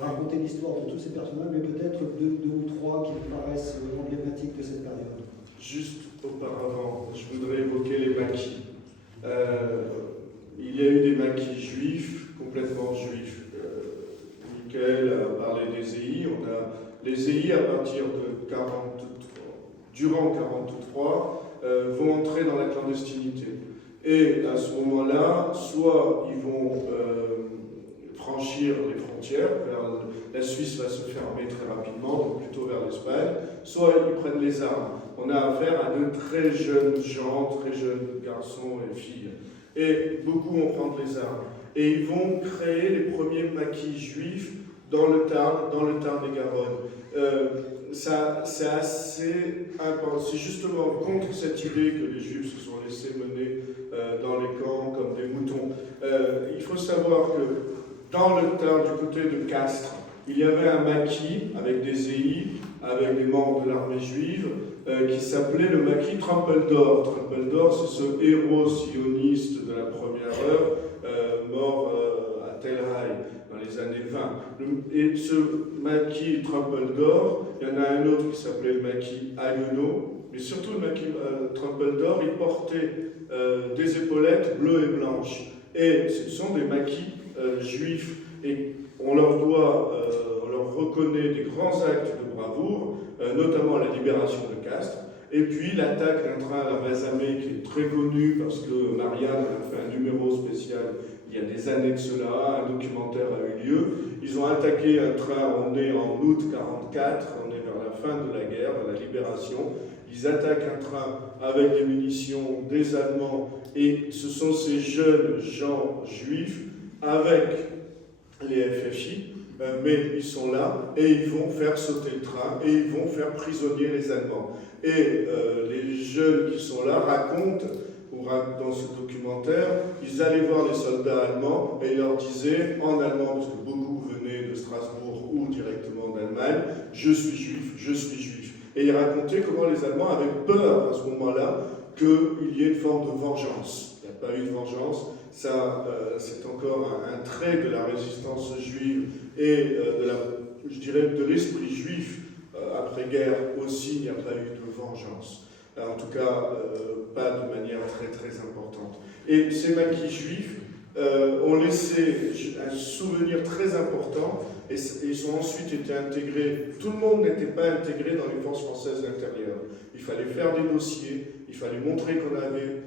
raconter l'histoire de tous ces personnages, mais peut-être deux ou trois qui me paraissent emblématiques de cette période. Juste auparavant, je voudrais évoquer les maquis. Il y a eu des maquis juifs, complètement juifs. Michael a parlé des EI. On a les EI à partir de 43, durant 1943, vont entrer dans la clandestinité. Et à ce moment-là, soit ils vont franchir les frontières, la Suisse va se fermer très rapidement, donc plutôt vers l'Espagne, soit ils prennent les armes. On a affaire à de très jeunes gens, très jeunes garçons et filles. Et beaucoup vont prendre les armes. Et ils vont créer les premiers maquis juifs dans le Tarn et Garonne. C'est assez important. C'est justement contre cette idée que les Juifs se sont laissés mener dans les camps comme des moutons. Il faut savoir que dans le Tarn, du côté de Castres, il y avait un maquis avec des EI, avec des membres de l'armée juive, qui s'appelait le maquis Trumpeldor. Trumpeldor, c'est ce héros sioniste de la première heure, mort à Tel Hai dans les années 20. Et ce maquis Trumpeldor, il y en a un autre qui s'appelait le maquis Haguenau, mais surtout le maquis Trumpeldor, il portait des épaulettes bleues et blanches. Et ce sont des maquis juifs. Et on leur reconnaît des grands actes de bravoure, notamment la libération de Castres, et puis l'attaque d'un train à la Mazamet qui est très connu parce que Marianne a fait un numéro spécial il y a des années de cela, un documentaire a eu lieu. Ils ont attaqué un train, on est en août 1944, on est vers la fin de la guerre, de la libération. Ils attaquent un train avec des munitions des Allemands, et ce sont ces jeunes gens juifs avec les FFI, mais ils sont là et ils vont faire sauter le train et ils vont faire prisonnier les Allemands. Et les jeunes qui sont là racontent, dans ce documentaire, ils allaient voir les soldats allemands et ils leur disaient en allemand, parce que beaucoup venaient de Strasbourg ou directement d'Allemagne, je suis juif, je suis juif. Et ils racontaient comment les Allemands avaient peur à ce moment-là qu'il y ait une forme de vengeance. Il n'y a pas eu de vengeance. Ça, c'est encore un trait de la résistance juive et je dirais de l'esprit juif après-guerre aussi. Il n'y a pas eu de vengeance. En tout cas, pas de manière très très importante. Et ces maquis juifs ont laissé un souvenir très important et ils ont ensuite été intégrés. Tout le monde n'était pas intégré dans les forces françaises intérieures. Il fallait faire des dossiers, il fallait montrer qu'on avait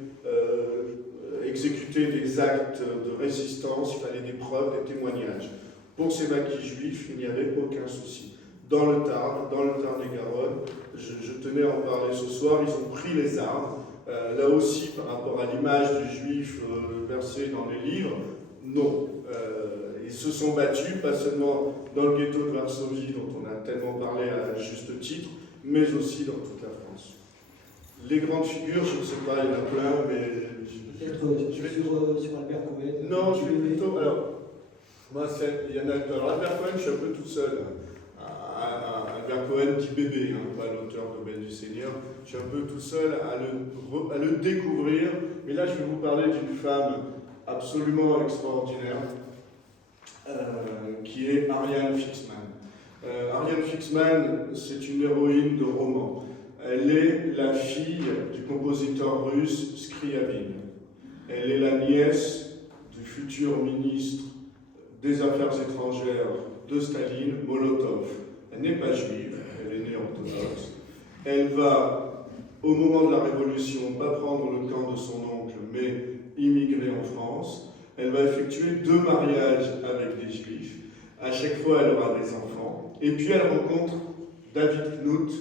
exécuté des actes de résistance, il fallait des preuves, des témoignages. Pour ces maquis juifs, il n'y avait aucun souci. Dans le Tarn et Garonne, je tenais à en parler ce soir, ils ont pris les armes. Là aussi, par rapport à l'image du juif versée dans les livres, non. Ils se sont battus, pas seulement dans le ghetto de Varsovie, dont on a tellement parlé à juste titre, mais aussi dans toute la France. Les grandes figures, je ne sais pas, il y en a plein, mais... Peut-être sur Albert Cohen. Non, je vais plutôt... Alors, moi, il y en a... Alors, Albert Cohen, je suis un peu tout seul. Albert Cohen, dit bébé, pas l'auteur de Ben du Seigneur. Je suis un peu tout seul à le découvrir. Mais là, je vais vous parler d'une femme absolument extraordinaire, qui est Ariane Fixman. Ariane Fixman, c'est une héroïne de roman. Elle est la fille du compositeur russe Scriabine. Elle est la nièce du futur ministre des Affaires étrangères de Staline, Molotov. Elle n'est pas juive, elle est née orthodoxe. Elle va, au moment de la Révolution, pas prendre le camp de son oncle, mais immigrer en France. Elle va effectuer 2 mariages avec des juifs. À chaque fois, elle aura des enfants. Et puis, elle rencontre David Knut.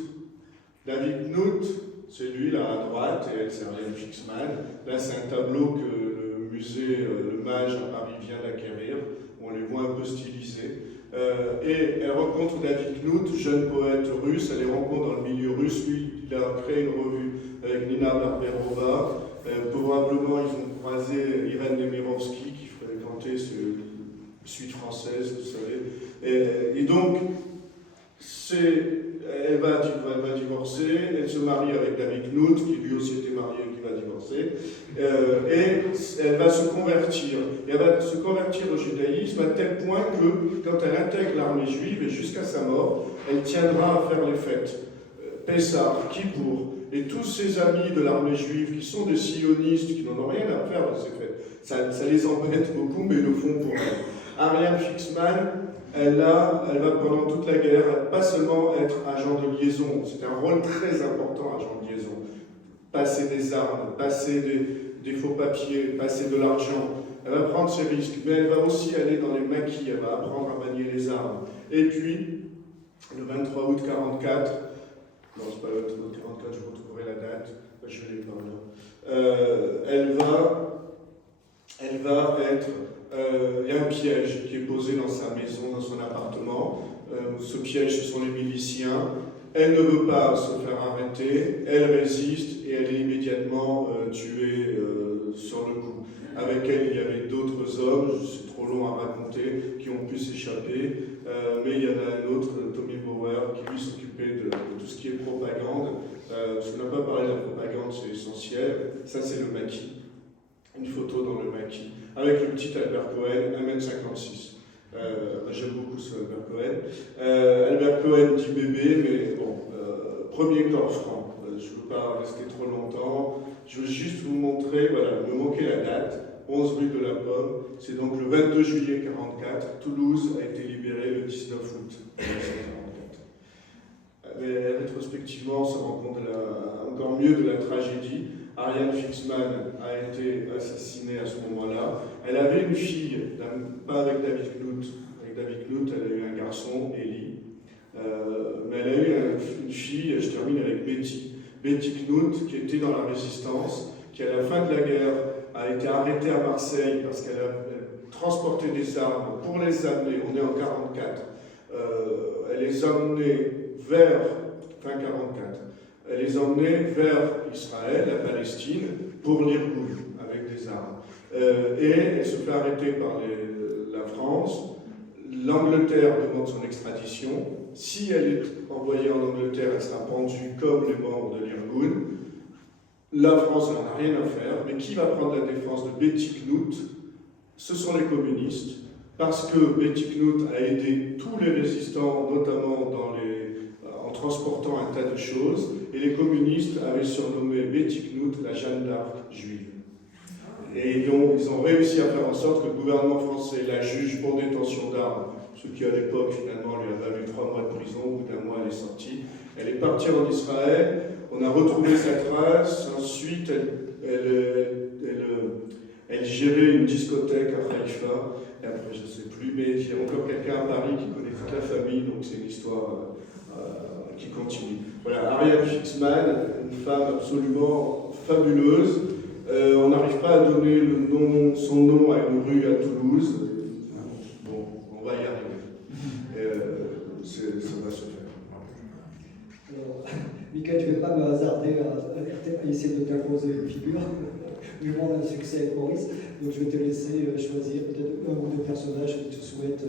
David Knut, c'est lui là à droite, et elle, c'est Ariane Fixman. Là, c'est un tableau que le musée Le Mage à Paris vient d'acquérir. On les voit un peu stylisés. Et elle rencontre David Knut, jeune poète russe. Elle les rencontre dans le milieu russe. Lui, il a créé une revue avec Nina Barberova. Probablement, ils ont croisé Irène Nemirovsky, qui fréquentait cette suite française, vous savez. Et donc, elle va divorcer. divorcer, elle se marie avec David Knut, qui lui aussi était marié et qui va divorcer, et elle va se convertir. Et elle va se convertir au judaïsme à tel point que, quand elle intègre l'armée juive, et jusqu'à sa mort, elle tiendra à faire les fêtes. Pessah, Kippour, et tous ses amis de l'armée juive qui sont des sionistes, qui n'en ont rien à faire de ces fêtes, ça les embête beaucoup, mais ils le font pour elle. Ariane Fixman, elle va pendant toute la guerre pas seulement être agent de liaison, c'est un rôle très important, agent de liaison. Passer des armes, passer des faux papiers, passer de l'argent. Elle va prendre ses risques, mais elle va aussi aller dans les maquis, elle va apprendre à manier les armes. Et puis, le 23 août 1944, non, c'est pas le 23 août 1944, je retrouverai la date, je l'ai pas là. Elle va être. Il y a un piège qui est posé dans sa maison, dans son appartement. Ce piège, ce sont les miliciens. Elle ne veut pas se faire arrêter, elle résiste et elle est immédiatement tuée sur le coup. Avec elle, il y avait d'autres hommes, c'est trop long à raconter, qui ont pu s'échapper, mais il y en a un autre, Tommy Bauer, qui lui s'occupait de tout ce qui est propagande. Parce qu'on n'a pas parlé de la propagande, c'est essentiel. Ça, c'est le maquis. Une photo dans le maquis, avec le petit Albert Cohen, 1m56. J'aime beaucoup ce Albert Cohen. Albert Cohen dit bébé, mais bon, premier corps franc. Je ne veux pas rester trop longtemps. Je veux juste vous montrer, voilà, me manquait la date, 11 rue de la Pomme. C'est donc le 22 juillet 1944. Toulouse a été libérée le 19 août 1944. Mais rétrospectivement, on se rend compte encore mieux de la tragédie. Ariane Fixman a été assassinée à ce moment-là. Elle avait une fille, pas avec David Knut. Avec David Knut, elle a eu un garçon, Ellie. Mais elle a eu une fille, je termine avec Betty. Betty Knut, qui était dans la résistance, qui à la fin de la guerre a été arrêtée à Marseille parce qu'elle a transporté des armes pour les amener, on est en 1944, elle les a emmenés vers, fin 1944, elle les emmenait vers Israël, la Palestine, pour l'Irgun, avec des armes. Et elle se fait arrêter par la France. L'Angleterre demande son extradition. Si elle est envoyée en Angleterre, elle sera pendue comme les membres de l'Irgun. La France n'en a rien à faire, mais qui va prendre la défense de Betty Knut? Ce sont les communistes, parce que Betty Knut a aidé tous les résistants, notamment en transportant un tas de choses, et les communistes avaient surnommé Betty Knut la Jeanne d'Arc juive. Et ils ont réussi à faire en sorte que le gouvernement français la juge pour détention d'armes, ce qui à l'époque finalement lui a valu 3 mois de prison, au bout d'un mois elle est sortie. Elle est partie en Israël, on a retrouvé sa trace, ensuite elle gérait une discothèque à Haïfa, et après je ne sais plus, mais il y a encore quelqu'un à Paris qui connaît toute la famille, donc c'est une histoire qui continue. Voilà, Ariane Fixman, une femme absolument fabuleuse. On n'arrive pas à donner son nom à une rue à Toulouse. Bon, on va y arriver. Ça va se faire. Alors, Michael, je ne vais pas me hasarder à essayer de t'imposer une figure. Le monde a un succès avec Maurice, donc je vais te laisser choisir peut-être un ou deux personnages que tu souhaites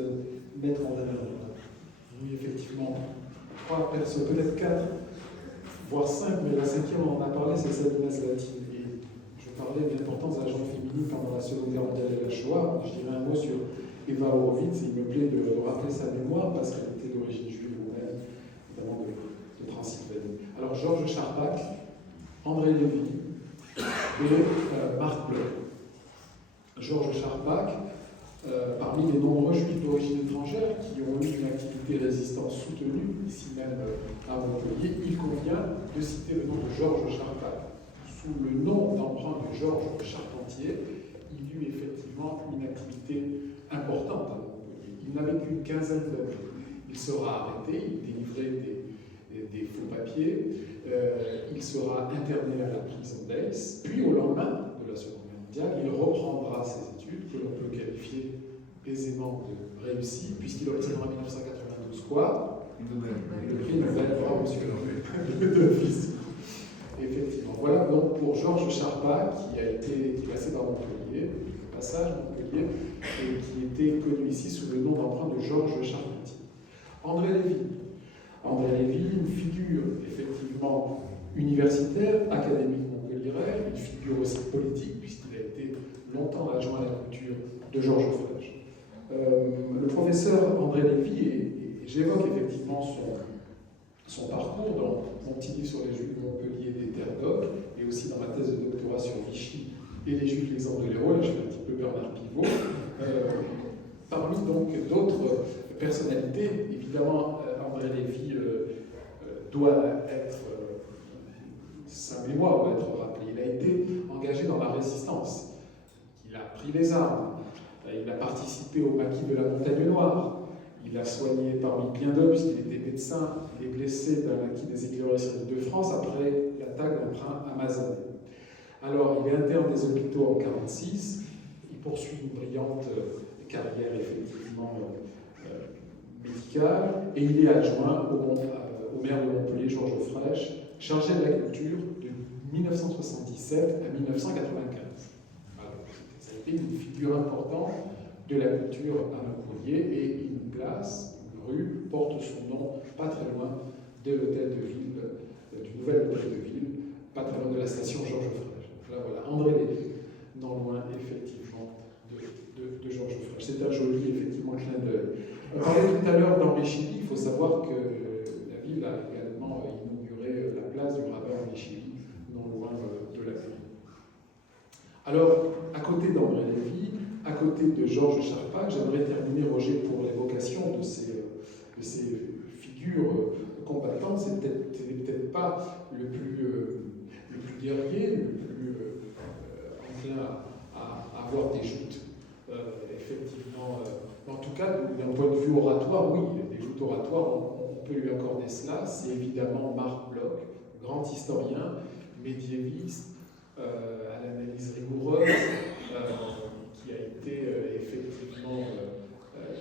mettre en valeur. Oui, effectivement. 3 personnes, peut-être 4, voire 5, mais la 5e, on en a parlé, c'est Sabina Zlatine. Et je parlais de l'importance de la gente féminine pendant la Seconde Guerre mondiale et la Shoah. Je dirais un mot sur Eva Horowitz, il me plaît de rappeler sa mémoire parce qu'elle était d'origine juive roumaine, notamment de Transylvanie. Alors, Georges Charpak, André Lévy et Marc Bloch. Georges Charpak, parmi les nombreux juifs d'origine étrangère qui ont eu une activité résistante soutenue, ici même à Montpellier, il convient de citer le nom de Georges Charpak. Sous le nom d'emprunt de Georges Charpentier, il eut effectivement une activité importante à Montpellier. Il n'avait qu'une quinzaine d'années. Il sera arrêté, il délivrait des faux papiers, il sera interné à la prison d'Aix, puis au lendemain de la Seconde Guerre mondiale, il reprendra ses études, que l'on peut qualifier aisément de réussies, puisqu'il obtiendra en 1992 quoi? Le prix Nobel, bravo monsieur de physique. Effectivement. Voilà donc pour Georges Charpak, qui est passé par Montpellier, le passage Montpellier, et qui était connu ici sous le nom d'emprunt de Georges Charpentier. André Lévy. André Lévy, une figure effectivement universitaire, académique montpelliérain, une figure aussi politique, puisqu'il a été longtemps adjoint à la culture de Georges Frege. Le professeur André Lévy, et j'évoque effectivement son parcours dans mon petit livre sur les Juifs de Montpellier des Terres d'Oc, et aussi dans ma thèse de doctorat sur Vichy et les Juifs l'exemple de l'Hérault, là je fais un petit peu Bernard Pivot. Parmi donc d'autres personnalités, évidemment, André Lévy doit être sa mémoire doit être rappelée. Il a été engagé dans la résistance. Il a pris les armes. Il a participé au maquis de la Montagne Noire. Il a soigné parmi bien d'autres, puisqu'il était médecin, les blessés d'un maquis des éclaireurs de France après l'attaque d'un train à Mazamet. Alors, il est interne des hôpitaux en 1946. Il poursuit une brillante carrière, effectivement, médicale. Et il est adjoint au maire de Montpellier, Georges Frege, chargé de la culture de 1977 à 1995. Alors, ça a été une figure importante de la culture à Montpellier et une place, une rue, porte son nom pas très loin de l'hôtel de ville, du nouvel hôtel de ville, pas très loin de la station Georges Frege. Là, voilà, André Lévy, non loin effectivement de Georges Frege. C'est un joli effectivement clin d'œil. On parlait tout à l'heure d'Henri Chili, il faut savoir que la ville a également inauguré la place du rabbin Henri Chili, non loin de la ville. Alors, à côté d'André Lévy, à côté de Georges Charpak, j'aimerais terminer, Roger, pour l'évocation de ces figures combattantes. C'est peut-être pas le plus guerrier, le plus enclin à avoir des joutes, effectivement. En tout cas, d'un point de vue oratoire, oui, des joutes oratoires, on peut lui accorder cela. C'est évidemment Marc Bloch, grand historien, médiéviste, à l'analyse rigoureuse, qui a été effectivement,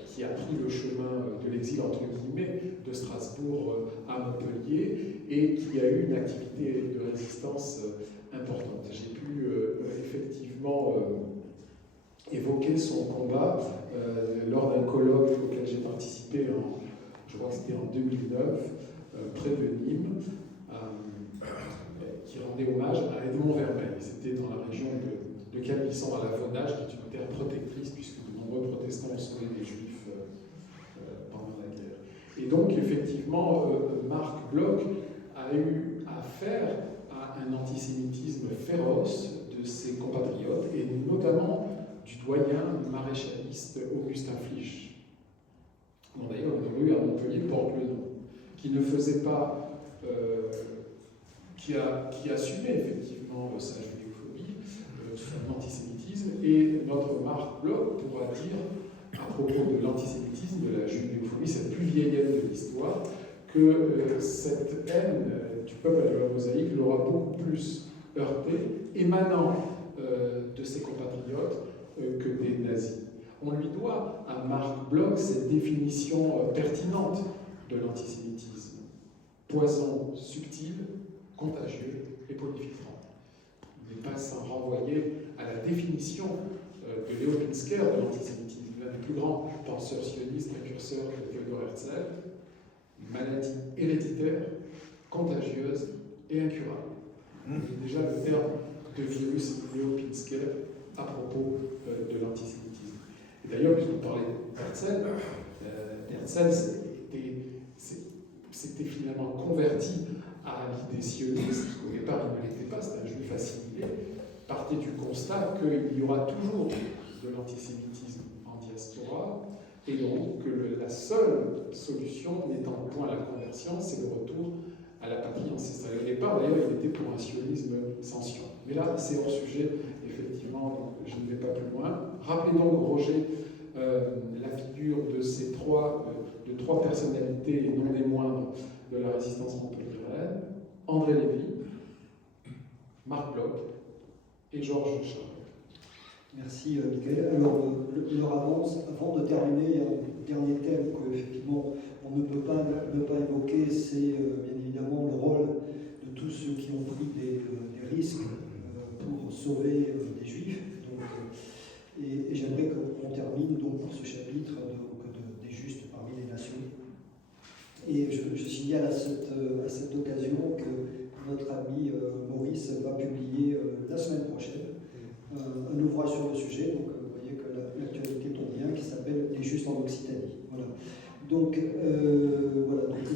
qui a pris le chemin de l'exil, entre guillemets, de Strasbourg à Montpellier, et qui a eu une activité de résistance importante. J'ai pu effectivement évoquer son combat lors d'un colloque auquel j'ai participé, je crois que c'était en 2009, près de Nîmes, qui rendait hommage à Edmond Vermeil. C'était dans la région de Calvisson à la Vaunage, qui est une terre protectrice, puisque de nombreux protestants ont sauvé les Juifs pendant la guerre. Et donc, effectivement, Marc Bloch a eu affaire à un antisémitisme féroce de ses compatriotes, et notamment du doyen maréchaliste Augustin Flich, dont d'ailleurs une rue à Montpellier porte le nom, qui ne faisait pas, qui assumait effectivement sa judéophobie, son antisémitisme, et notre Marc Bloch pourra dire, à propos de l'antisémitisme, de la judéophobie, cette plus vieille haine de l'histoire, que cette haine du peuple de la mosaïque l'aura beaucoup plus heurté, émanant de ses compatriotes, que des nazis. On lui doit à Marc Bloch cette définition pertinente de l'antisémitisme. Poison subtil, contagieux et proliférant. Il n'est pas sans renvoyer à la définition de Léo Pinsker de l'antisémitisme, l'un des plus grands penseurs sionistes, précurseurs de Theodor Herzl, une maladie héréditaire, contagieuse et incurable. C'est déjà le terme de virus Léo Pinsker à propos de l'antisémitisme. Et d'ailleurs, puisque vous parlez d'Herzl, Herzl s'était finalement converti à l'idée sioniste. Au départ, il ne l'était pas, c'était un juif assimilé. Partait du constat qu'il y aura toujours de l'antisémitisme en diaspora, et donc que la seule solution n'étant point la conversion, c'est le retour à la patrie ancestrale. Au départ, d'ailleurs, il était pour un sionisme sans sion. Mais là, c'est hors sujet, effectivement, donc je ne vais pas plus loin. Rappelez donc, Roger, la figure de ces trois personnalités, et non des moindres, de la résistance montpelliéraine, André Lévy, Marc Bloch et Georges Charpak. Merci, Michael. Alors, leur avance, avant de terminer, il y a un dernier thème qu'effectivement on ne peut pas évoquer, c'est bien évidemment le rôle de tous ceux qui ont pris des risques pour sauver des Juifs. Donc, et j'aimerais qu'on termine donc par ce chapitre des justes parmi les nations. Et je signale à cette occasion que notre ami Maurice va publier la semaine prochaine un ouvrage sur le sujet, donc vous voyez que l'actualité tombe bien, qui s'appelle Les Justes en Occitanie. Voilà. Donc, donc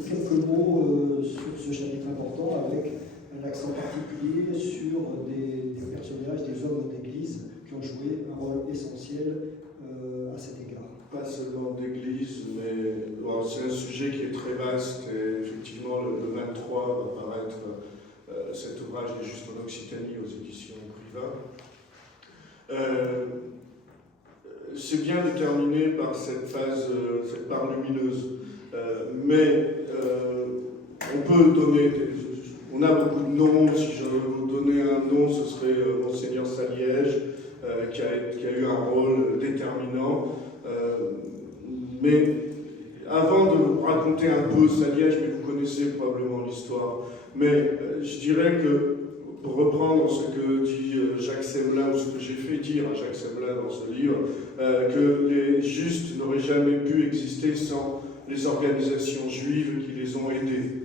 quelques mots sur ce chapitre important, avec un accent particulier sur des personnages, des hommes d'église qui ont joué un rôle essentiel à cet égard. Pas seulement d'église, mais bon, c'est un sujet qui est très vaste, et effectivement le 23 va paraître cet ouvrage Les Justes en Occitanie aux éditions Privat. C'est bien déterminé par cette phase, cette part lumineuse, mais on peut donner, on a beaucoup de noms. Si je devais vous donner un nom, ce serait Monseigneur Saliège, qui a eu un rôle déterminant. Mais avant de vous raconter un peu Saliège, mais vous connaissez probablement l'histoire, mais je dirais que, pour reprendre ce que dit Jacques Semelin, ou ce que j'ai fait dire à Jacques Semelin dans ce livre, que les justes n'auraient jamais pu exister sans les organisations juives qui les ont aidés.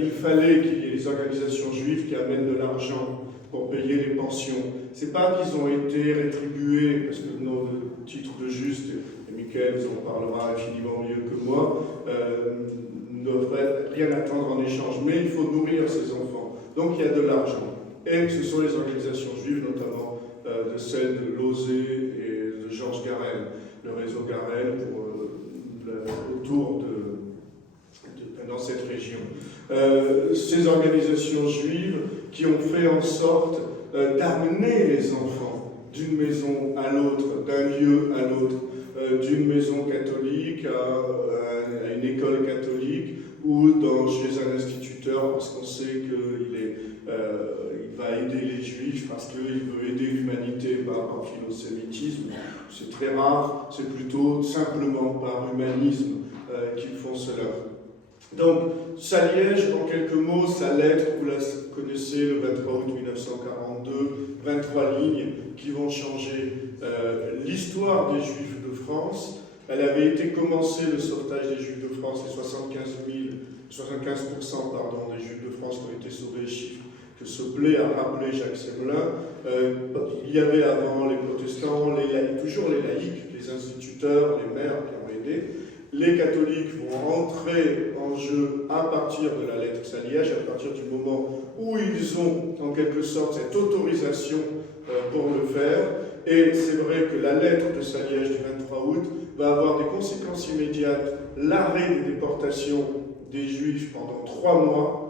Il fallait qu'il y ait des organisations juives qui amènent de l'argent pour payer les pensions. C'est pas qu'ils ont été rétribués, parce que nos titres de justes, et Michael vous en parlera infiniment mieux que moi, ne devraient rien attendre en échange, mais il faut nourrir ces enfants. Donc il y a de l'argent. Et ce sont les organisations juives, notamment de celle de Lozé et de Georges Garel, le réseau Garel autour dans cette région. Ces organisations juives qui ont fait en sorte d'amener les enfants d'une maison à l'autre, d'un lieu à l'autre, d'une maison catholique à une école catholique ou chez un instituteur parce qu'on sait qu'il va aider les juifs, parce qu'il veut aider l'humanité par philosémitisme. C'est très rare, c'est plutôt simplement par humanisme qu'ils font cela. Donc, Saliège, en quelques mots, sa lettre, vous la connaissez, le 23 août 1942, 23 lignes qui vont changer l'histoire des Juifs de France. Elle avait été commencée, le sauvetage des Juifs de France, les 75% des Juifs de France qui ont été sauvés, chiffres que se plaît à rappeler Jacques Semelin. Il y avait avant les protestants, toujours les laïcs, les instituteurs, les maires qui ont aidé. Les catholiques vont entrer en jeu à partir de la lettre Saliège, à partir du moment où ils ont en quelque sorte cette autorisation pour le faire. Et c'est vrai que la lettre de Saliège du 23 août va avoir des conséquences immédiates, l'arrêt des déportations des Juifs pendant 3 mois.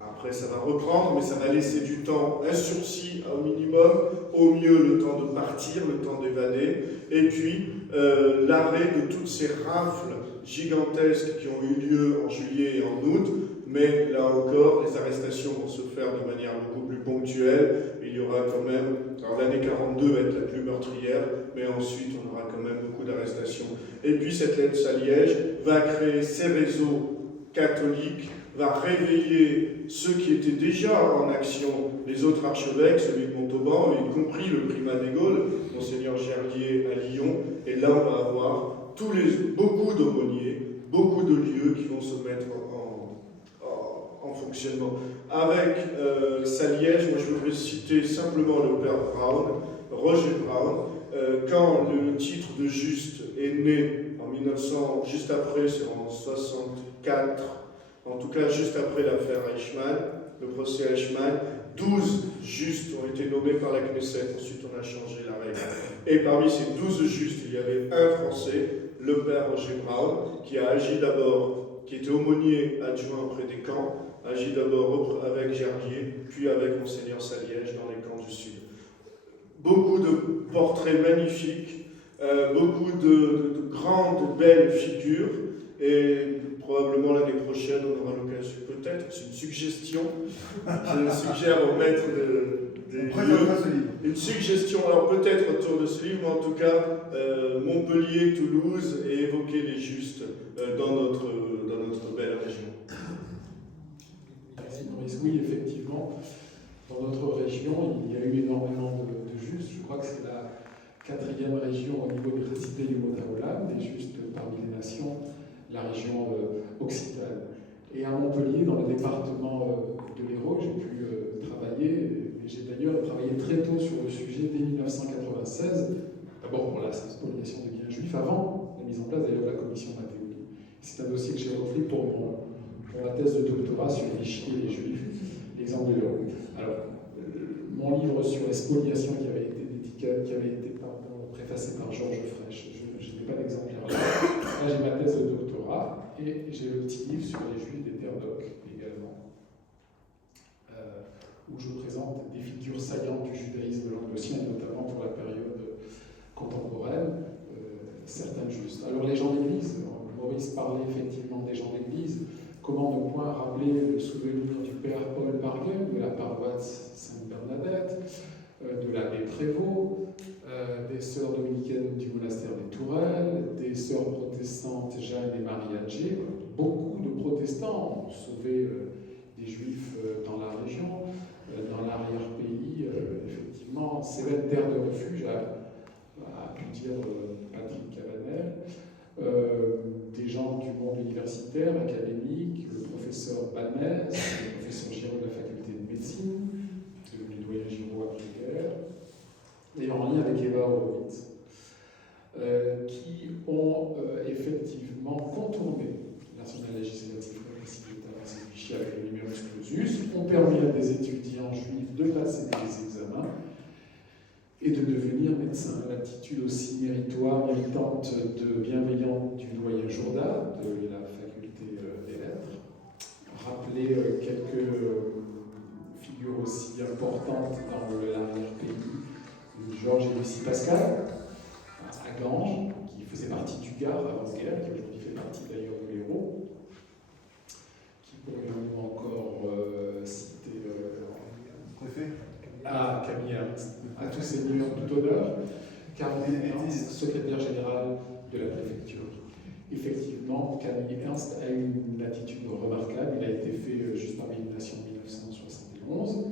Après, ça va reprendre, mais ça va laisser du temps, un sursis au minimum, au mieux le temps de partir, le temps d'évader, et puis l'arrêt de toutes ces rafles gigantesques qui ont eu lieu en juillet et en août, mais là encore, les arrestations vont se faire de manière beaucoup plus ponctuelle. Il y aura quand même, alors l'année 42 va être la plus meurtrière, mais ensuite on aura quand même beaucoup d'arrestations. Et puis cette lettre Saliège va créer ces réseaux catholiques, va réveiller ceux qui étaient déjà en action, les autres archevêques, celui de Montauban, y compris le primat des Gaules, Monseigneur Gerlier à Lyon, et là on va avoir beaucoup d'aumôniers, beaucoup de lieux qui vont se mettre en fonctionnement. Avec Saliège, moi je voudrais citer simplement le père Brown, Roger Brown, quand le titre de juste est né en 1900, juste après, c'est en 64, en tout cas juste après l'affaire Eichmann, le procès Eichmann, 12 justes ont été nommés par la Knesset, ensuite on a changé la règle. Et parmi ces 12 justes, il y avait un Français, le père Roger Brown, qui a agi d'abord, qui était aumônier adjoint auprès des camps, agi d'abord avec Gerlier, puis avec Monseigneur Saliège dans les camps du Sud. Beaucoup de portraits magnifiques, beaucoup de grandes, belles figures, et probablement l'année prochaine, on aura l'occasion, peut-être, c'est une suggestion, je suggère au maître des lieux, une suggestion, alors peut-être autour de ce livre, mais en tout cas, Montpellier, Toulouse, et évoquer les justes dans notre belle région. Merci Maurice. Oui, effectivement, dans notre région, il y a eu énormément de justes. Je crois que c'est la 4e région au niveau de Récité du Motaolam, des justes parmi les nations, la région Occitane. Et à Montpellier, dans le département de l'Hérault, j'ai pu travailler, et j'ai d'ailleurs travaillé très tôt sur le sujet dès 1996, d'abord pour la spoliation des biens juifs, avant la mise en place d'ailleurs de la commission Mattéoli. C'est un dossier que j'ai repris pour ma thèse de doctorat sur Vichy et les Juifs, l'exemple de l'Hérault. Alors, mon livre sur la spoliation qui avait été préfacé par Georges Frêche, je n'ai pas d'exemplaire là. Là, j'ai ma thèse de doctorat et j'ai le petit livre sur les Juifs des terres d'Oc également, où je présente des figures saillantes du judaïsme languedocien, notamment pour la période contemporaine, certaines justes. Alors, les gens d'église, Maurice parlait effectivement des gens d'église. Comment ne point rappeler le souvenir du père Paul Barguel, de la paroisse Sainte-Bernadette, de l'abbé Prévost, des sœurs dominicaines du monastère des Tourelles, des sœurs protestantes Jeanne et Marie Adjé. Beaucoup de protestants ont sauvé des juifs dans la région, dans l'arrière-pays. Effectivement, c'est une terre de refuge, a pu dire Patrick Cabanel. Des gens du monde universitaire, académique, le professeur Balmès, le professeur Giraud de la faculté de médecine, devenu doyen Giraud après-guerre, d'ailleurs en lien avec Eva Horowitz, qui ont effectivement contourné l'arsenal législatif répressif de l'État Vichy avec le numerus clausus, ont permis à des étudiants juifs de passer des examens et de devenir médecin. L'attitude aussi méritoire, méritante, bienveillante du doyen Jourda, de la faculté des lettres. Rappeler quelques figures aussi importantes dans l'arrière-pays. Georges et Lucie Pascal, à Ganges, qui faisait partie du Gard avant-guerre, qui aujourd'hui fait partie d'ailleurs de l'Hérault, qui pourrions-nous encore citer préfet Camille Ernst, à tous seigneurs, tout honneur, Camille Ernst, secrétaire général de la préfecture. Effectivement, Camille Ernst a eu une attitude remarquable. Il a été fait juste parmi les nations en 1971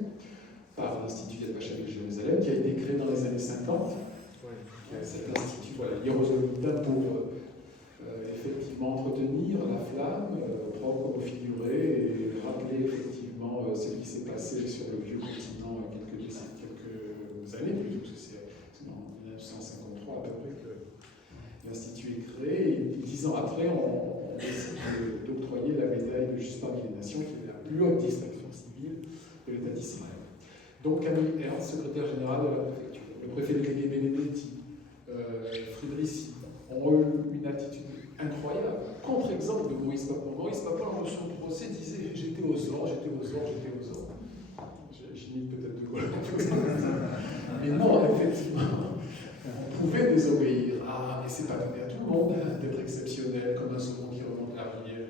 par l'Institut Yad Vashem de Jérusalem, qui a été créé dans les années 50. Cet institut, hiérosolomitain, pour effectivement entretenir la flamme, propre au figuré, et rappeler effectivement ce qui s'est passé sur le vieux continent quelques années, plutôt, parce que c'est en 1953 à peu près que l'Institut est créé, et 10 ans après, on décide d'octroyer la médaille de Juste parmi les nations, qui est la plus haute distinction civile de l'État d'Israël. Donc Camille Ernst, secrétaire général de la préfecture, le préfet de Clégué Benedetti, Friedrichs ont eu une attitude incroyable, contre-exemple de Maurice Papon. Maurice Papon, en son procès, disait « j'étais aux ordres. » J'imite peut-être de Gaulle. Mais non, effectivement, on pouvait désobéir. Ah, mais c'est pas donné à tout le monde d'être exceptionnel, comme un saumon qui remonte la rivière.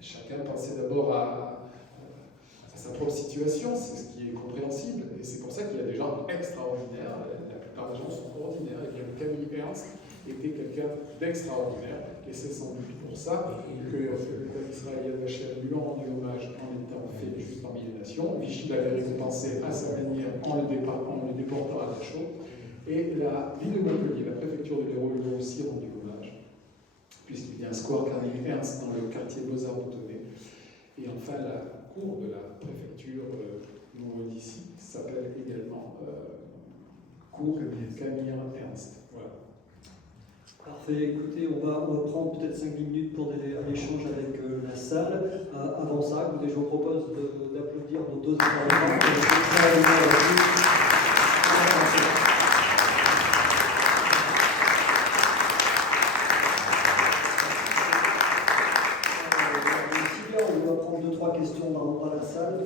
Chacun pensait d'abord à sa propre situation, c'est ce qui est compréhensible. Et c'est pour ça qu'il y a des gens extraordinaires. La plupart des gens sont ordinaires. Et bien Camille Ernst était quelqu'un d'extraordinaire. Et c'est sans doute pour ça que l'État d'Israël lui a rendu hommage en étant fait juste parmi les nations. Vichy l'avait récompensé à sa manière en le déportant à Dachau. Et la ville de Montpellier, la préfecture de l'Hérault, lui a aussi rendu hommage, puisqu'il y a un square Camille Ernst dans le quartier Beaux-Arts Boutonné. Et enfin, la cour de la préfecture, d'ici, s'appelle également cour Camille Ernst. Voilà. Parfait, écoutez, on va prendre peut-être 5-10 minutes pour un échange avec la salle. Avant ça, écoutez, je vous propose d'applaudir nos deux intervenants. On va prendre 2-3 questions dans la salle.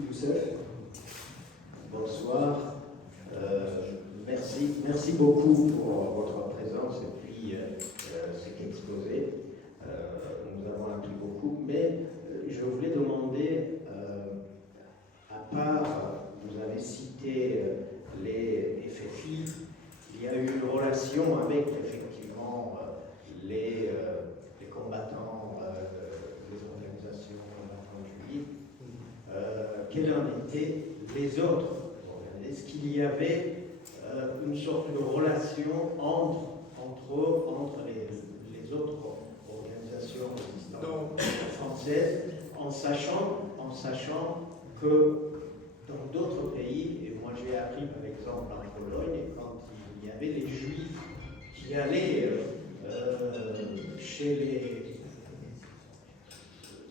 Youssef. Bonsoir. Merci beaucoup pour votre présence et puis cet exposé. Nous avons appris beaucoup, mais je voulais demander, à part, vous avez cité les FFI, il y a eu une relation avec effectivement les combattants, les organisations combattantes juives. Quelles en étaient les autres? Est-ce qu'il y avait une sorte de relation entre entre les autres organisations résistantes françaises, en sachant que dans d'autres pays, et moi j'ai appris par exemple en Pologne, quand il y avait les Juifs qui allaient chez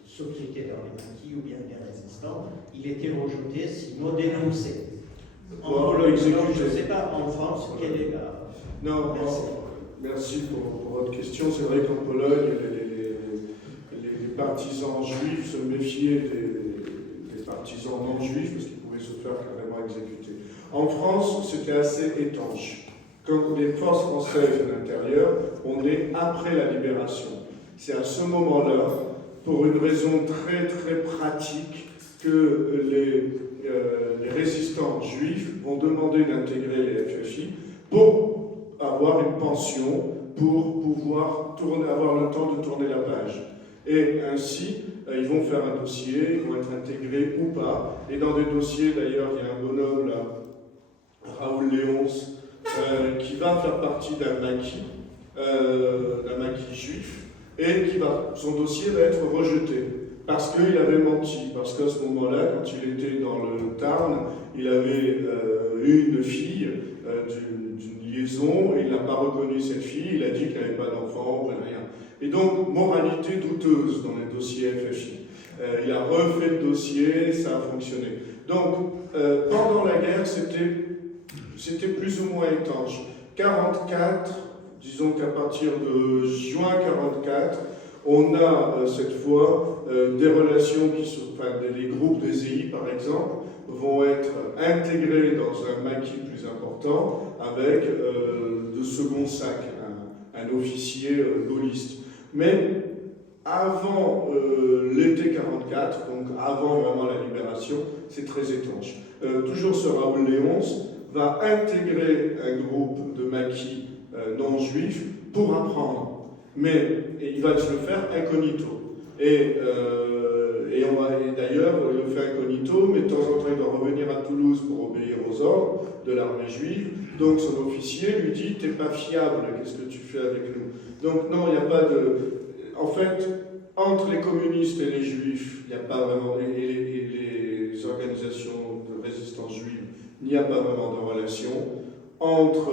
ceux qui étaient dans les maquis ou bien les résistants, il était rejeté, sinon dénoncé. Bon, on l'a exécuté. Je ne sais pas en France quelle est la. Non, merci pour votre question. C'est vrai qu'en Pologne, les partisans juifs se méfiaient des partisans non juifs parce qu'ils pouvaient se faire carrément exécuter. En France, c'était assez étanche. Quand les forces françaises à l'intérieur, on est après la libération. C'est à ce moment-là, pour une raison très très pratique, que les résistants juifs ont demandé d'intégrer les FFI pour avoir une pension, pour pouvoir avoir le temps de tourner la page. Et ainsi, ils vont faire un dossier, ils vont être intégrés ou pas. Et dans des dossiers, d'ailleurs, il y a un bonhomme là, Raoul Léonce, qui va faire partie d'un maquis juif, et son dossier va être rejeté. Parce qu'il avait menti, parce qu'à ce moment-là, quand il était dans le Tarn, il avait eu une fille d'une liaison, et il n'a pas reconnu cette fille, il a dit qu'il n'avait pas d'enfant, rien. Et donc, moralité douteuse dans les dossiers FFI. Il a refait le dossier, ça a fonctionné. Donc, pendant la guerre, c'était plus ou moins étanche. 44, disons qu'à partir de juin 44, on a cette fois des relations les groupes des EI par exemple vont être intégrés dans un maquis plus important avec de second sac, un officier gaulliste. Mais avant l'été 44, donc avant vraiment la libération, c'est très étanche. Toujours ce Raoul Léonce va intégrer un groupe de maquis non juifs pour apprendre. Mais il va se le faire incognito. Et d'ailleurs, il le fait incognito, mais de temps en temps, il doit revenir à Toulouse pour obéir aux ordres de l'armée juive. Donc son officier lui dit « T'es pas fiable, qu'est-ce que tu fais avec nous ?» Donc non, il n'y a pas de... En fait, entre les communistes et les juifs, il n'y a pas vraiment... Et les organisations de résistance juive, il n'y a pas vraiment de relation. Entre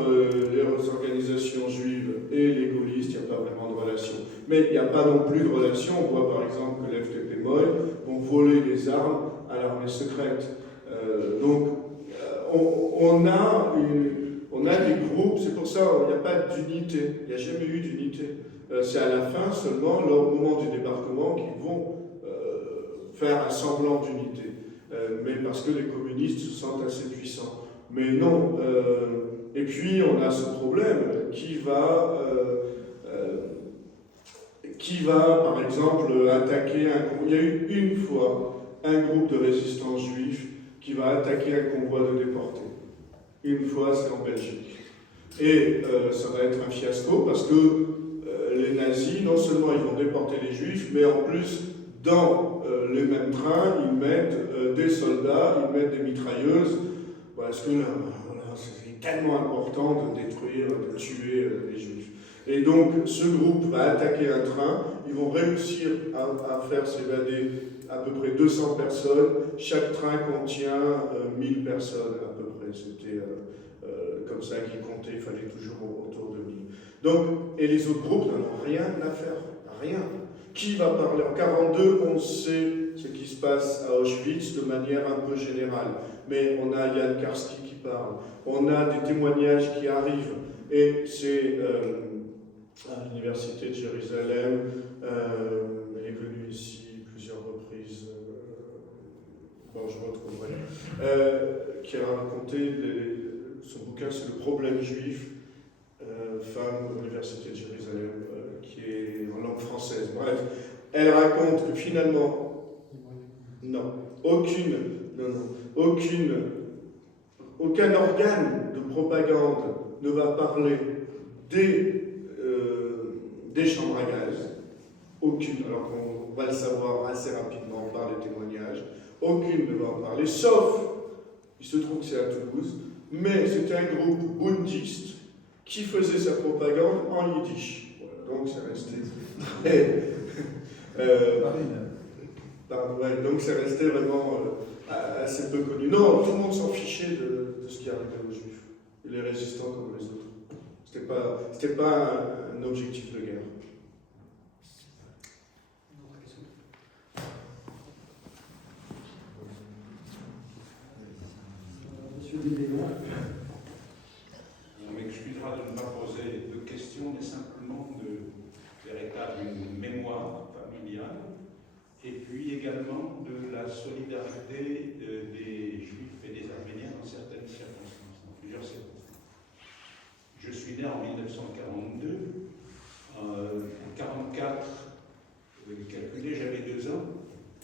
les organisations juives et les gaullistes, il n'y a pas vraiment de relation. Mais il n'y a pas non plus de relation. On voit par exemple que l'FDP Moy vont voler des armes à l'armée secrète. Donc on a des groupes, c'est pour ça qu'il n'y a pas d'unité. Il n'y a jamais eu d'unité. C'est à la fin seulement, au moment du débarquement, qu'ils vont faire un semblant d'unité. Mais parce que les communistes se sentent assez puissants. Mais non. Et puis on a ce problème qui va par exemple attaquer il y a eu une fois un groupe de résistants juifs qui va attaquer un convoi de déportés. Une fois, c'est en Belgique. Et ça va être un fiasco parce que les nazis, non seulement ils vont déporter les juifs, mais en plus, dans les mêmes trains, ils mettent des soldats, ils mettent des mitrailleuses, parce que c'est tellement important de détruire, de tuer les juifs. Et donc, ce groupe va attaquer un train, ils vont réussir à faire s'évader à peu près 200 personnes. Chaque train contient 1000 personnes à peu près. C'était comme ça qu'ils comptaient, il fallait toujours autour de 1000. Donc, et les autres groupes n'en ont rien à faire, rien. Qui va parler? En 1942, on sait ce qui se passe à Auschwitz de manière un peu générale. Mais on a Yann Karski qui parle, on a des témoignages qui arrivent. Et c'est à l'Université de Jérusalem, elle est venue ici plusieurs reprises, je retrouverai, qui a raconté son bouquin, c'est Le problème juif, femme de l'Université de Jérusalem, qui est en langue française. Bref, elle raconte que finalement, aucun organe de propagande ne va parler des chambres à gaz. Aucune, alors qu'on va le savoir assez rapidement par les témoignages. Aucune ne va en parler, sauf, il se trouve que c'est à Toulouse, mais c'était un groupe bundiste qui faisait sa propagande en yiddish. Voilà, donc c'est resté très... ouais, donc c'est resté vraiment assez peu connu. Non, tout le monde s'en fichait de ce qui arrivait aux Juifs, les résistants comme les autres. C'était pas un objectif de guerre. Monsieur Dédéon. On m'excusera de ne pas poser de questions, mais simplement de faire état d'une mémoire familiale, et puis également de la solidarité des Juifs et des Arméniens dans certaines circonstances, dans plusieurs circonstances. Je suis né en 1942. En 1944, calculé, j'avais 2 ans,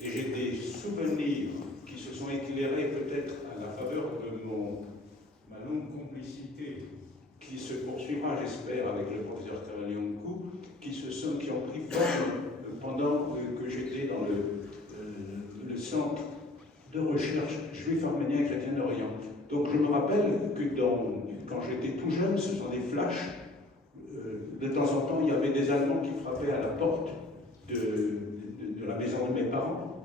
et j'ai des souvenirs qui se sont éclairés peut-être à la faveur de ma longue complicité, qui se poursuivra, j'espère, avec le professeur Karaliankou, qui ont pris forme pendant que j'étais dans le centre de recherche juif arménien chrétien d'Orient. Donc je me rappelle que quand j'étais tout jeune, ce sont des flashs. De temps en temps, il y avait des Allemands qui frappaient à la porte de la maison de mes parents.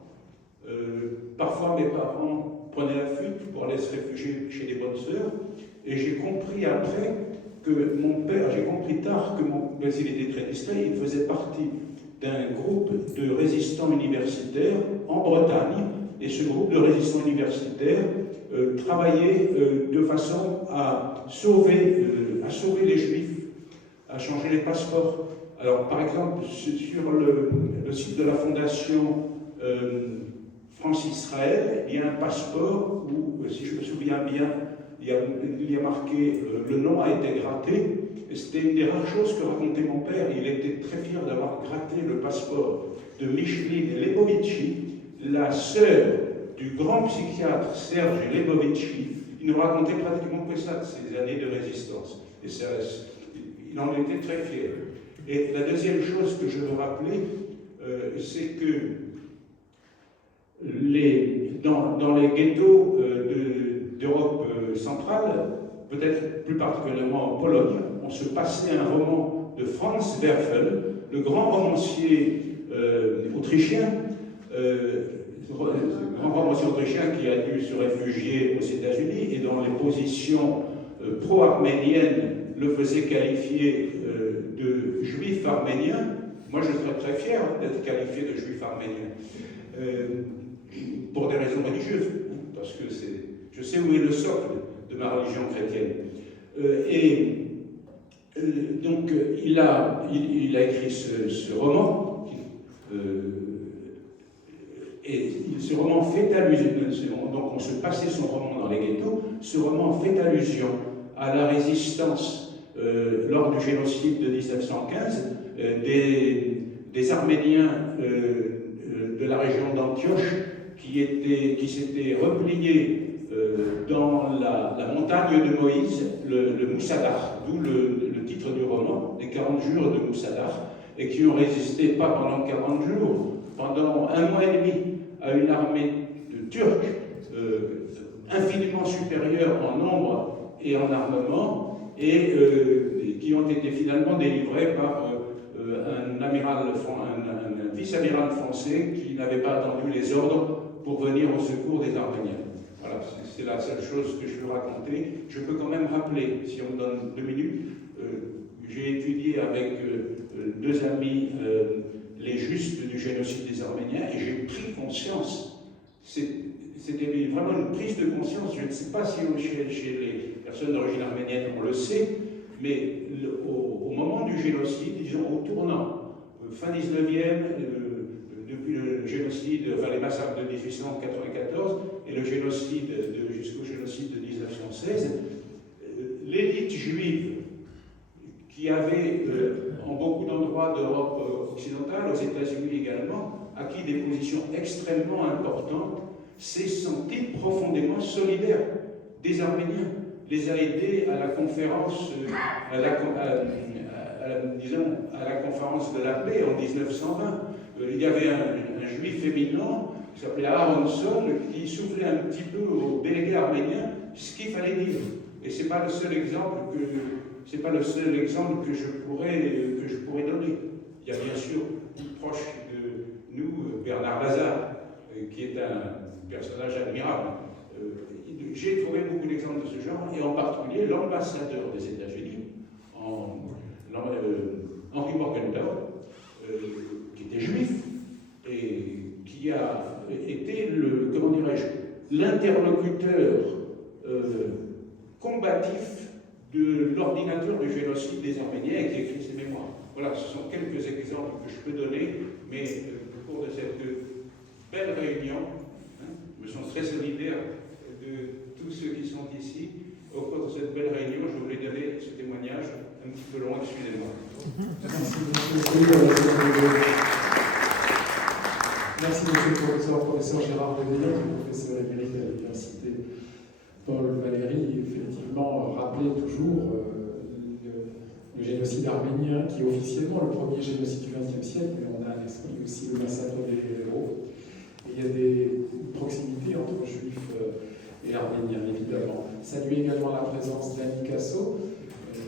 Parfois, mes parents prenaient la fuite pour aller se réfugier chez les bonnes sœurs. Et j'ai compris après que mon père, j'ai compris tard que même s'il était très distrait, il faisait partie d'un groupe de résistants universitaires en Bretagne. Et ce groupe de résistants universitaires travaillait de façon à sauver les Juifs, à changer les passeports. Alors, par exemple, sur le site de la Fondation France-Israël, il y a un passeport où, si je me souviens bien, il y a marqué le nom a été gratté. C'était une des rares choses que racontait mon père. Il était très fier d'avoir gratté le passeport de Micheline Lebovici, la sœur du grand psychiatre Serge Lebovici. Il nous racontait pratiquement que ça de ses années de résistance. Et ça, il en était très fier. Et la deuxième chose que je veux rappeler, c'est que dans les ghettos d'Europe centrale, peut-être plus particulièrement en Pologne, on se passait un roman de Franz Werfel, le grand romancier autrichien, qui a dû se réfugier aux États-Unis et dont les positions pro-arméniennes le faisaient qualifier de juif arménien. Moi, je serais très fier d'être qualifié de juif arménien, pour des raisons religieuses, parce que je sais où est le socle de ma religion chrétienne. Donc, il a écrit ce roman, et ce roman fait allusion, donc on se passait son roman dans les ghettos, ce roman fait allusion à la résistance lors du génocide de 1915 des Arméniens de la région d'Antioche qui s'étaient repliés dans la montagne de Moïse, le Moussadar, d'où le titre du roman, les 40 jours de Moussadar, et qui ont résisté pas pendant 40 jours, pendant 1 mois et demi à une armée de Turcs infiniment supérieure en nombre et en armement, et qui ont été finalement délivrés par un vice-amiral français qui n'avait pas attendu les ordres pour venir au secours des Arméniens. Voilà, c'est la seule chose que je veux raconter. Je peux quand même rappeler, si on me donne 2 minutes, j'ai étudié avec 2 amis les justes du génocide des Arméniens et j'ai pris conscience. C'était vraiment une prise de conscience. Je ne sais pas si chez les personnes d'origine arménienne on le sait, mais au moment du génocide, disons au tournant, fin 19e, depuis le génocide, enfin les massacres de 1894 et le génocide jusqu'au génocide de 1916, l'élite juive qui avait en beaucoup d'endroits d'Europe occidentale, aux États-Unis également, acquis des positions extrêmement importantes, s'est sentie profondément solidaire des Arméniens, les a aidés à la conférence, disons, à la conférence de la paix en 1920. Il y avait un juif éminent qui s'appelait Aronson qui soufflait un petit peu aux délégués arméniens ce qu'il fallait dire. Et ce n'est pas le seul exemple c'est pas le seul exemple que je pourrais donner. Il y a bien sûr, proche de nous, Bernard Lazare, qui est un personnage admirable. J'ai trouvé beaucoup d'exemples de ce genre, et en particulier l'ambassadeur des États-Unis, Henry Morgenthau, qui était juif, et qui a été l'interlocuteur combatif de l'ordinateur du génocide des Arméniens et qui écrit ses mémoires. Voilà, ce sont quelques exemples que je peux donner, mais au cours de cette belle réunion, je me sens très solidaire de tous ceux qui sont ici. Au cours de cette belle réunion, je voulais donner ce témoignage un petit peu long, excusez-moi. Merci monsieur le professeur Gérard Leveillon, professeur émérite à l'université Paul Valéry, effectivement rappelait toujours le génocide arménien, qui est officiellement le premier génocide du XXe siècle, mais on a à l'esprit aussi le massacre des héros. Et il y a des proximités entre juifs et arméniens, évidemment. Saluer également la présence d'Annie Casso, qui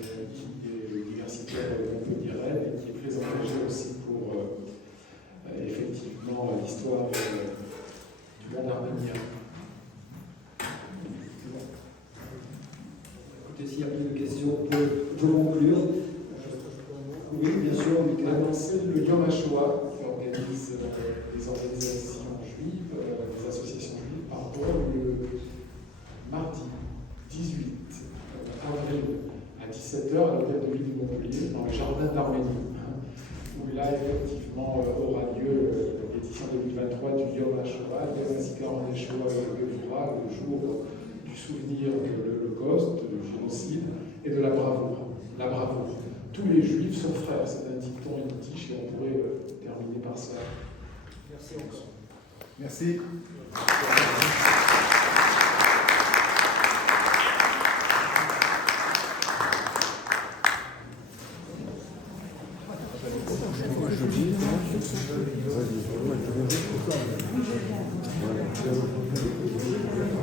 est universitaire de Montpellier-Rennes et qui est très engagée aussi pour effectivement l'histoire du monde arménien. Écoutez, s'il n'y a plus de questions, on peut conclure. Oui, bien sûr, Michael. Annoncer le Yom HaShoah, qui organise les organisations juives, les associations juives, le mardi 18 avril à 17h à l'hôtel de ville de Montpellier, dans le jardin d'Arménie, où là, effectivement, aura lieu l'édition 2023 du Yom HaShoah, Yom HaZikaron HaShoah Gevura, le jour du souvenir de l'Holocauste, du génocide et de la bravoure. La bravoure. Tous les juifs sont frères, c'est un dicton yiddish et on pourrait terminer par ça. Merci encore. Merci. Vas-y,